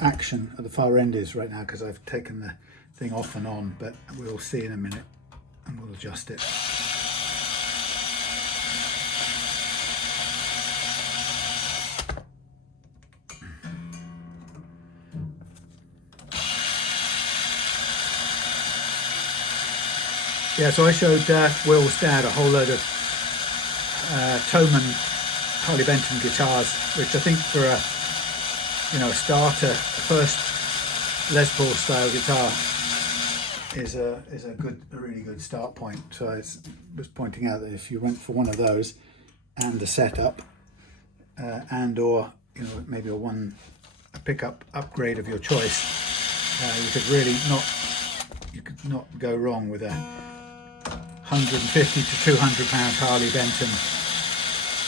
action at the far end is right now because I've taken the thing off and on, but we'll see in a minute and we'll adjust it. Yeah, so I showed Will's dad a whole load of Thomann Harley Benton guitars, which I think for a starter, first Les Paul style guitar is a really good start point. So it's just pointing out that if you went for one of those and a setup, and or maybe a pickup upgrade of your choice, you could not go wrong with a 150 to 200 pound Harley Benton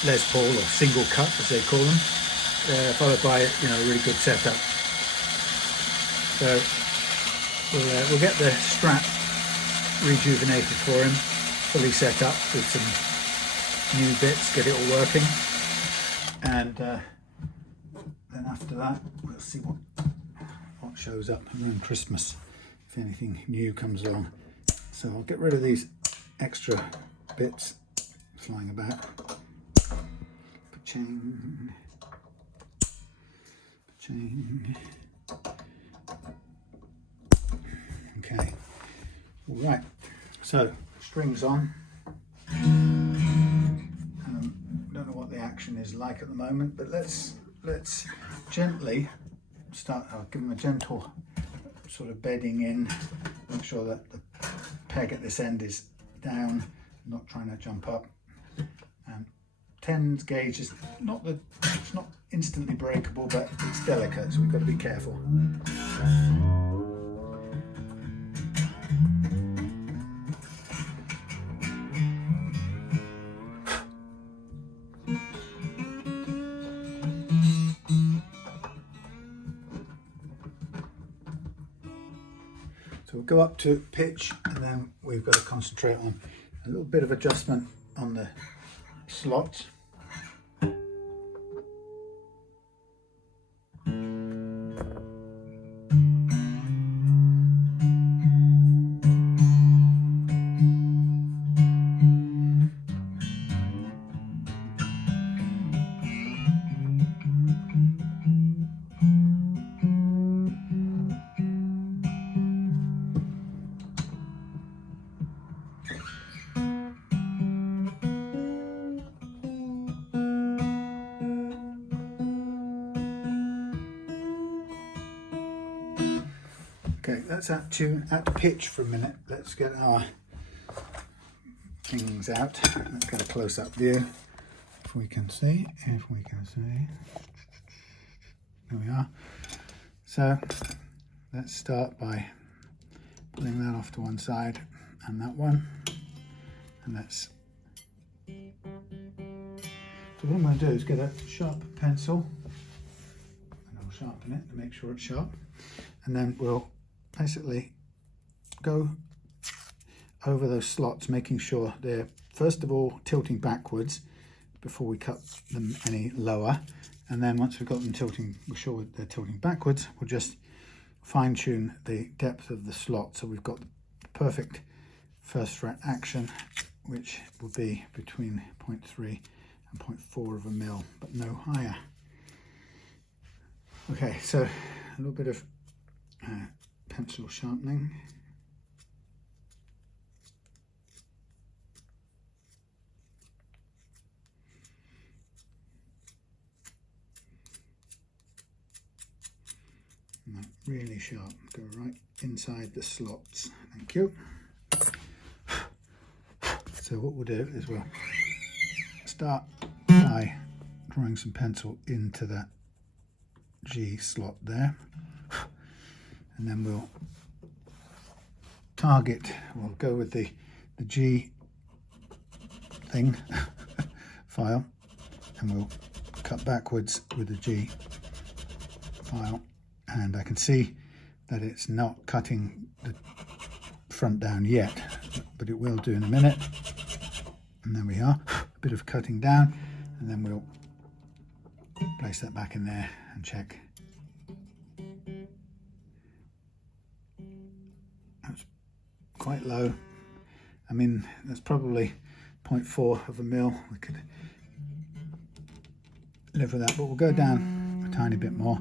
Les Paul, or single cut as they call them, followed by a really good setup. So we'll get the strap rejuvenated for him, fully set up with some new bits, get it all working, and then after that we'll see what shows up around Christmas, if anything new comes along. So I'll get rid of these extra bits flying about. Cha-ching. Cha-ching. Okay, all right, so strings on. Don't know what the action is like at the moment, but let's gently start. I'll give them a gentle sort of bedding in, make sure that the peg at this end is down, not trying to jump up. 10 gauge is it's not instantly breakable, but it's delicate, so we've got to be careful. So we'll go up to pitch, and then we've got to concentrate on a little bit of adjustment on the slots. Okay, that's at pitch for a minute. Let's get our things out. Let's get a close-up view, if we can see. There we are. So let's start by pulling that off to one side and that one. And let's. So what I'm going to do is get a sharp pencil, and I'll sharpen it to make sure it's sharp, and then we'll basically go over those slots, making sure they're first of all tilting backwards before we cut them any lower, and then once we've got them tilting, we're sure they're tilting backwards, we'll just fine-tune the depth of the slot so we've got the perfect first fret action, which will be between 0.3 and 0.4 of a mil, but no higher. Okay, so a little bit of pencil sharpening. And really sharp, go right inside the slots. Thank you. So what we'll do is we'll start by drawing some pencil into that G slot there. And then we'll target, we'll go with the G thing file, and we'll cut backwards with the G file, and I can see that it's not cutting the front down yet, but it will do in a minute. And there we are, a bit of cutting down, and then we'll place that back in there and check. That's quite low. I mean, that's probably 0.4 of a mil. We could live with that, but we'll go down a tiny bit more.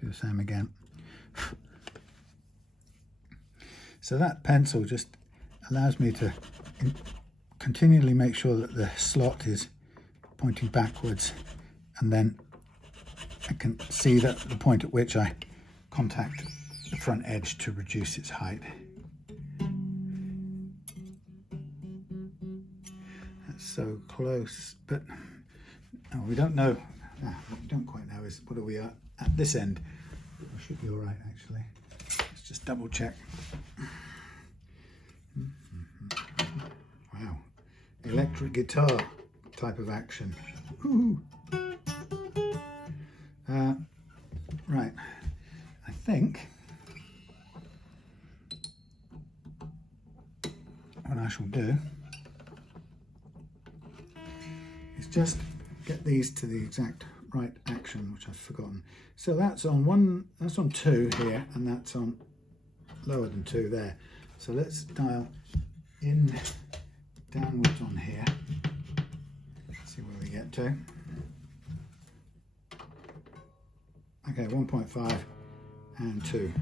Do the same again. So that pencil just allows me to continually make sure that the slot is pointing backwards, and then I can see that the point at which I contact the front edge to reduce its height. That's so close, but oh, we don't know. What we don't quite know is what are we at this end. I should be all right actually. Let's just double check. Wow, electric guitar type of action. Woo-hoo. Right, I think what I shall do is just get these to the exact right action, which I've forgotten. So that's on 1, that's on 2 here, and that's on lower than 2 there. So let's dial in downwards on here. See where we get to. Okay, 1.5 and 2.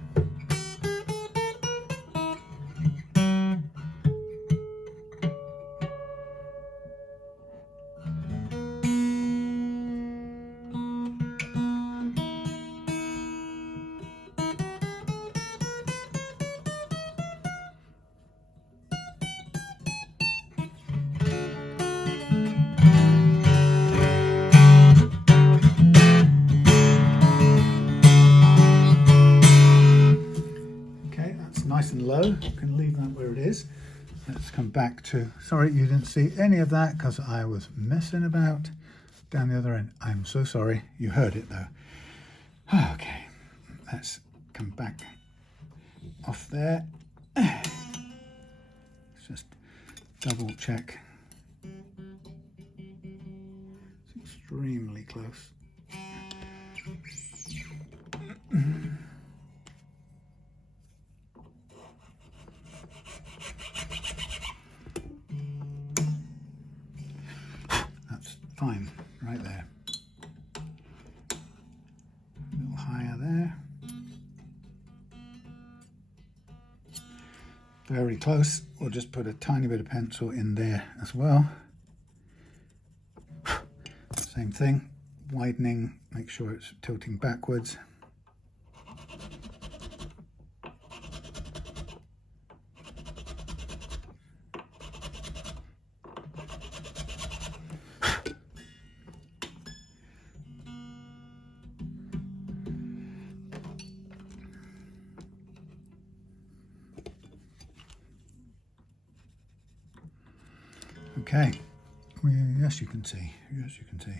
Nice and low, you can leave that where it is. Let's come back to, sorry you didn't see any of that because I was messing about down the other end. I'm so sorry, you heard it though. Okay, let's come back off there. Let's just double check. It's extremely close. Fine, right there. A little higher there. Very close. We'll just put a tiny bit of pencil in there as well. Same thing, widening, make sure it's tilting backwards. Okay, yes you can see, yes you can see.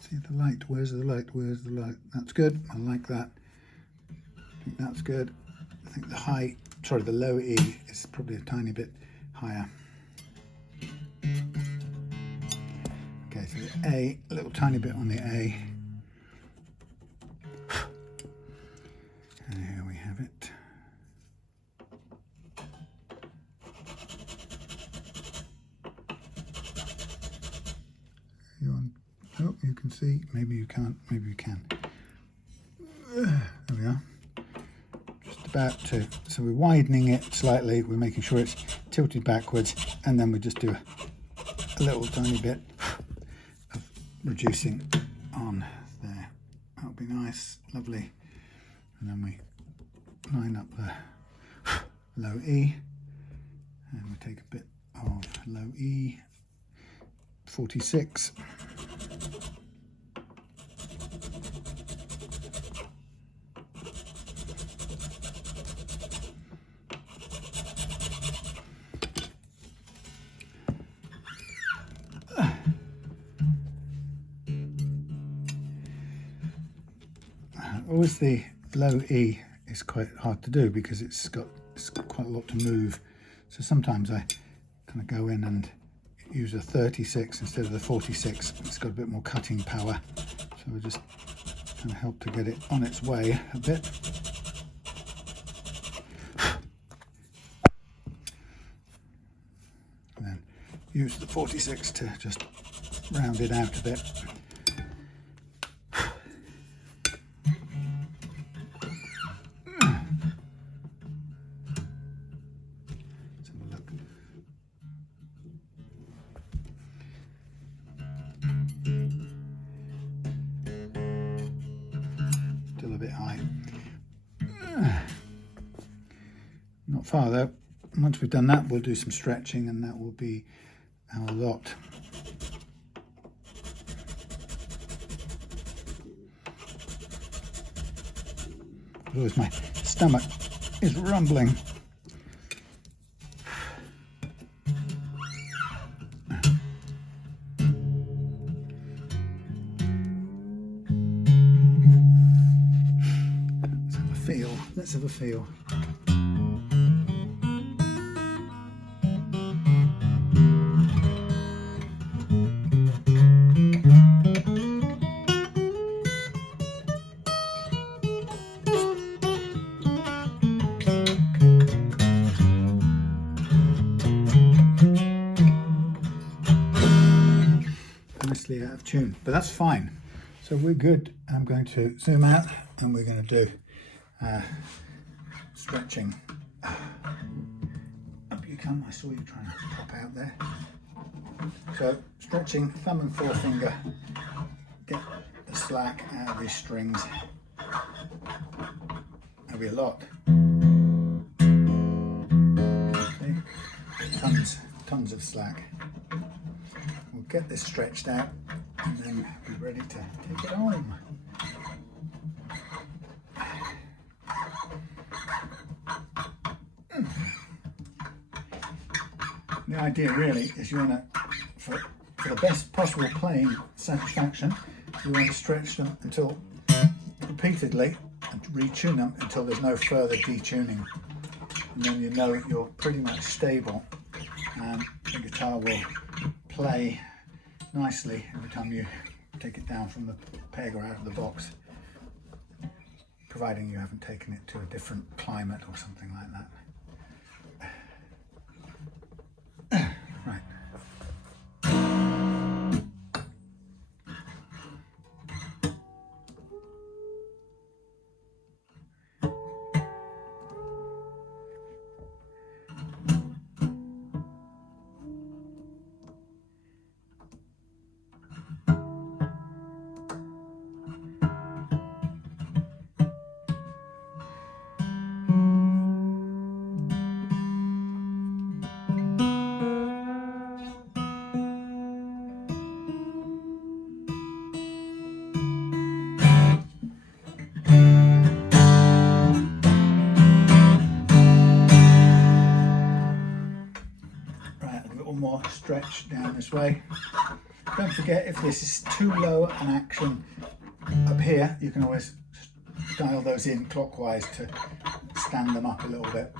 See the light, where's the light, where's the light? That's good, I like that. I think that's good. I think the high, sorry, the low E is probably a tiny bit higher. Okay, so the A, a little tiny bit on the A. And here we have it. Oh, you can see, maybe you can't, maybe you can. There we are. About to, so we're widening it slightly, we're making sure it's tilted backwards, and then we just do a little tiny bit of reducing on there. That'll be nice, lovely. And then we line up the low E, and we take a bit of low E, 46. Always the low E is quite hard to do because it's got quite a lot to move. So sometimes I kind of go in and use a 36 instead of the 46. It's got a bit more cutting power. So we just kind of help to get it on its way a bit. And then use the 46 to just round it out a bit. a bit high. Not far though. Once we've done that, we'll do some stretching and that will be our lot. Otherwise my stomach is rumbling. Let's have a feel. Nicely out of tune, but that's fine. So we're good. I'm going to zoom out and we're going to do stretching. Up you come, I saw you trying to pop out there. So stretching, thumb and forefinger, get the slack out of these strings. There'll be a lot. See? Tons of slack. We'll get this stretched out and then be ready to take it home. The idea really is you want to, for the best possible playing satisfaction, you want to stretch them until repeatedly and retune them until there's no further detuning, and then you know you're pretty much stable and the guitar will play nicely every time you take it down from the peg or out of the box, providing you haven't taken it to a different climate or something like that. Right. More stretch down this way. Don't forget, if this is too low an action up here, you can always dial those in clockwise to stand them up a little bit.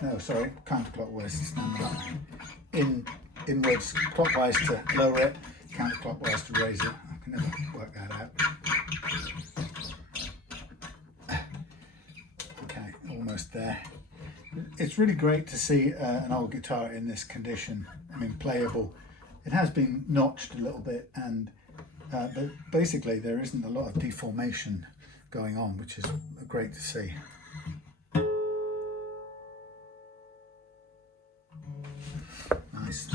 No, sorry, counterclockwise to stand them up. Inwards, clockwise to lower it, counterclockwise to raise it. I can never work that out. Okay, almost there. It's really great to see an old guitar in this condition. I mean, playable. It has been notched a little bit, and but basically there isn't a lot of deformation going on, which is great to see. Nice.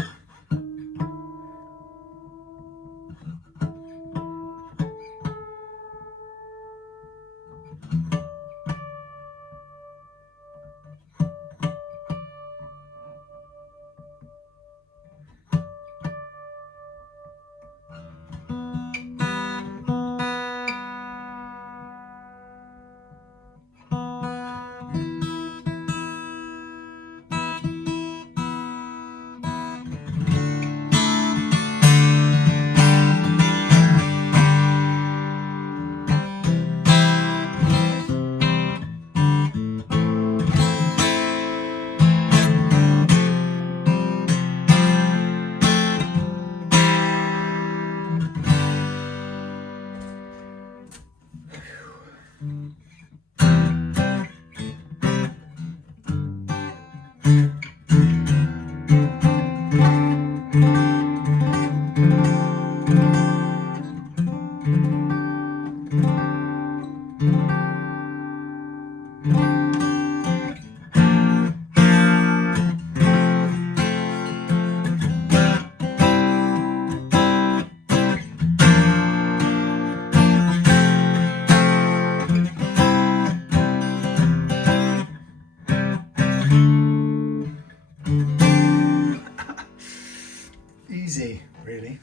easy, really.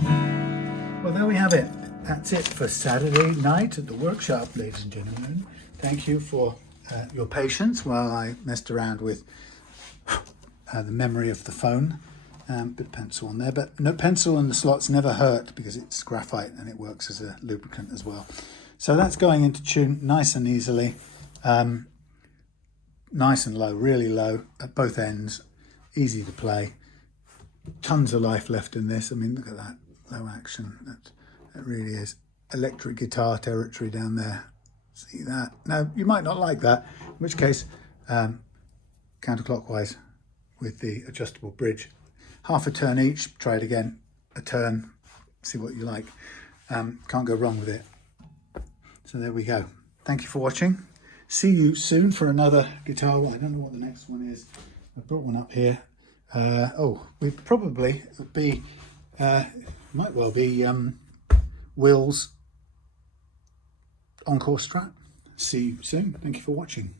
Well, there we have it. That's it for Saturday night at the workshop, ladies and gentlemen. Thank you for your patience while I messed around with the memory of the phone. Bit of pencil on there, but no, pencil and the slots never hurt because it's graphite and it works as a lubricant as well. So that's going into tune nice and easily, nice and low, really low at both ends, easy to play. Tons of life left in this. I mean, look at that low action. That really is electric guitar territory down there. See that? Now, you might not like that, in which case, counterclockwise with the adjustable bridge. Half a turn each, try it again, a turn, see what you like. Can't go wrong with it. So there we go. Thank you for watching. See you soon for another guitar. I don't know what the next one is. I brought one up here. We probably be, might well be Will's Encore Strat. See you soon. Thank you for watching.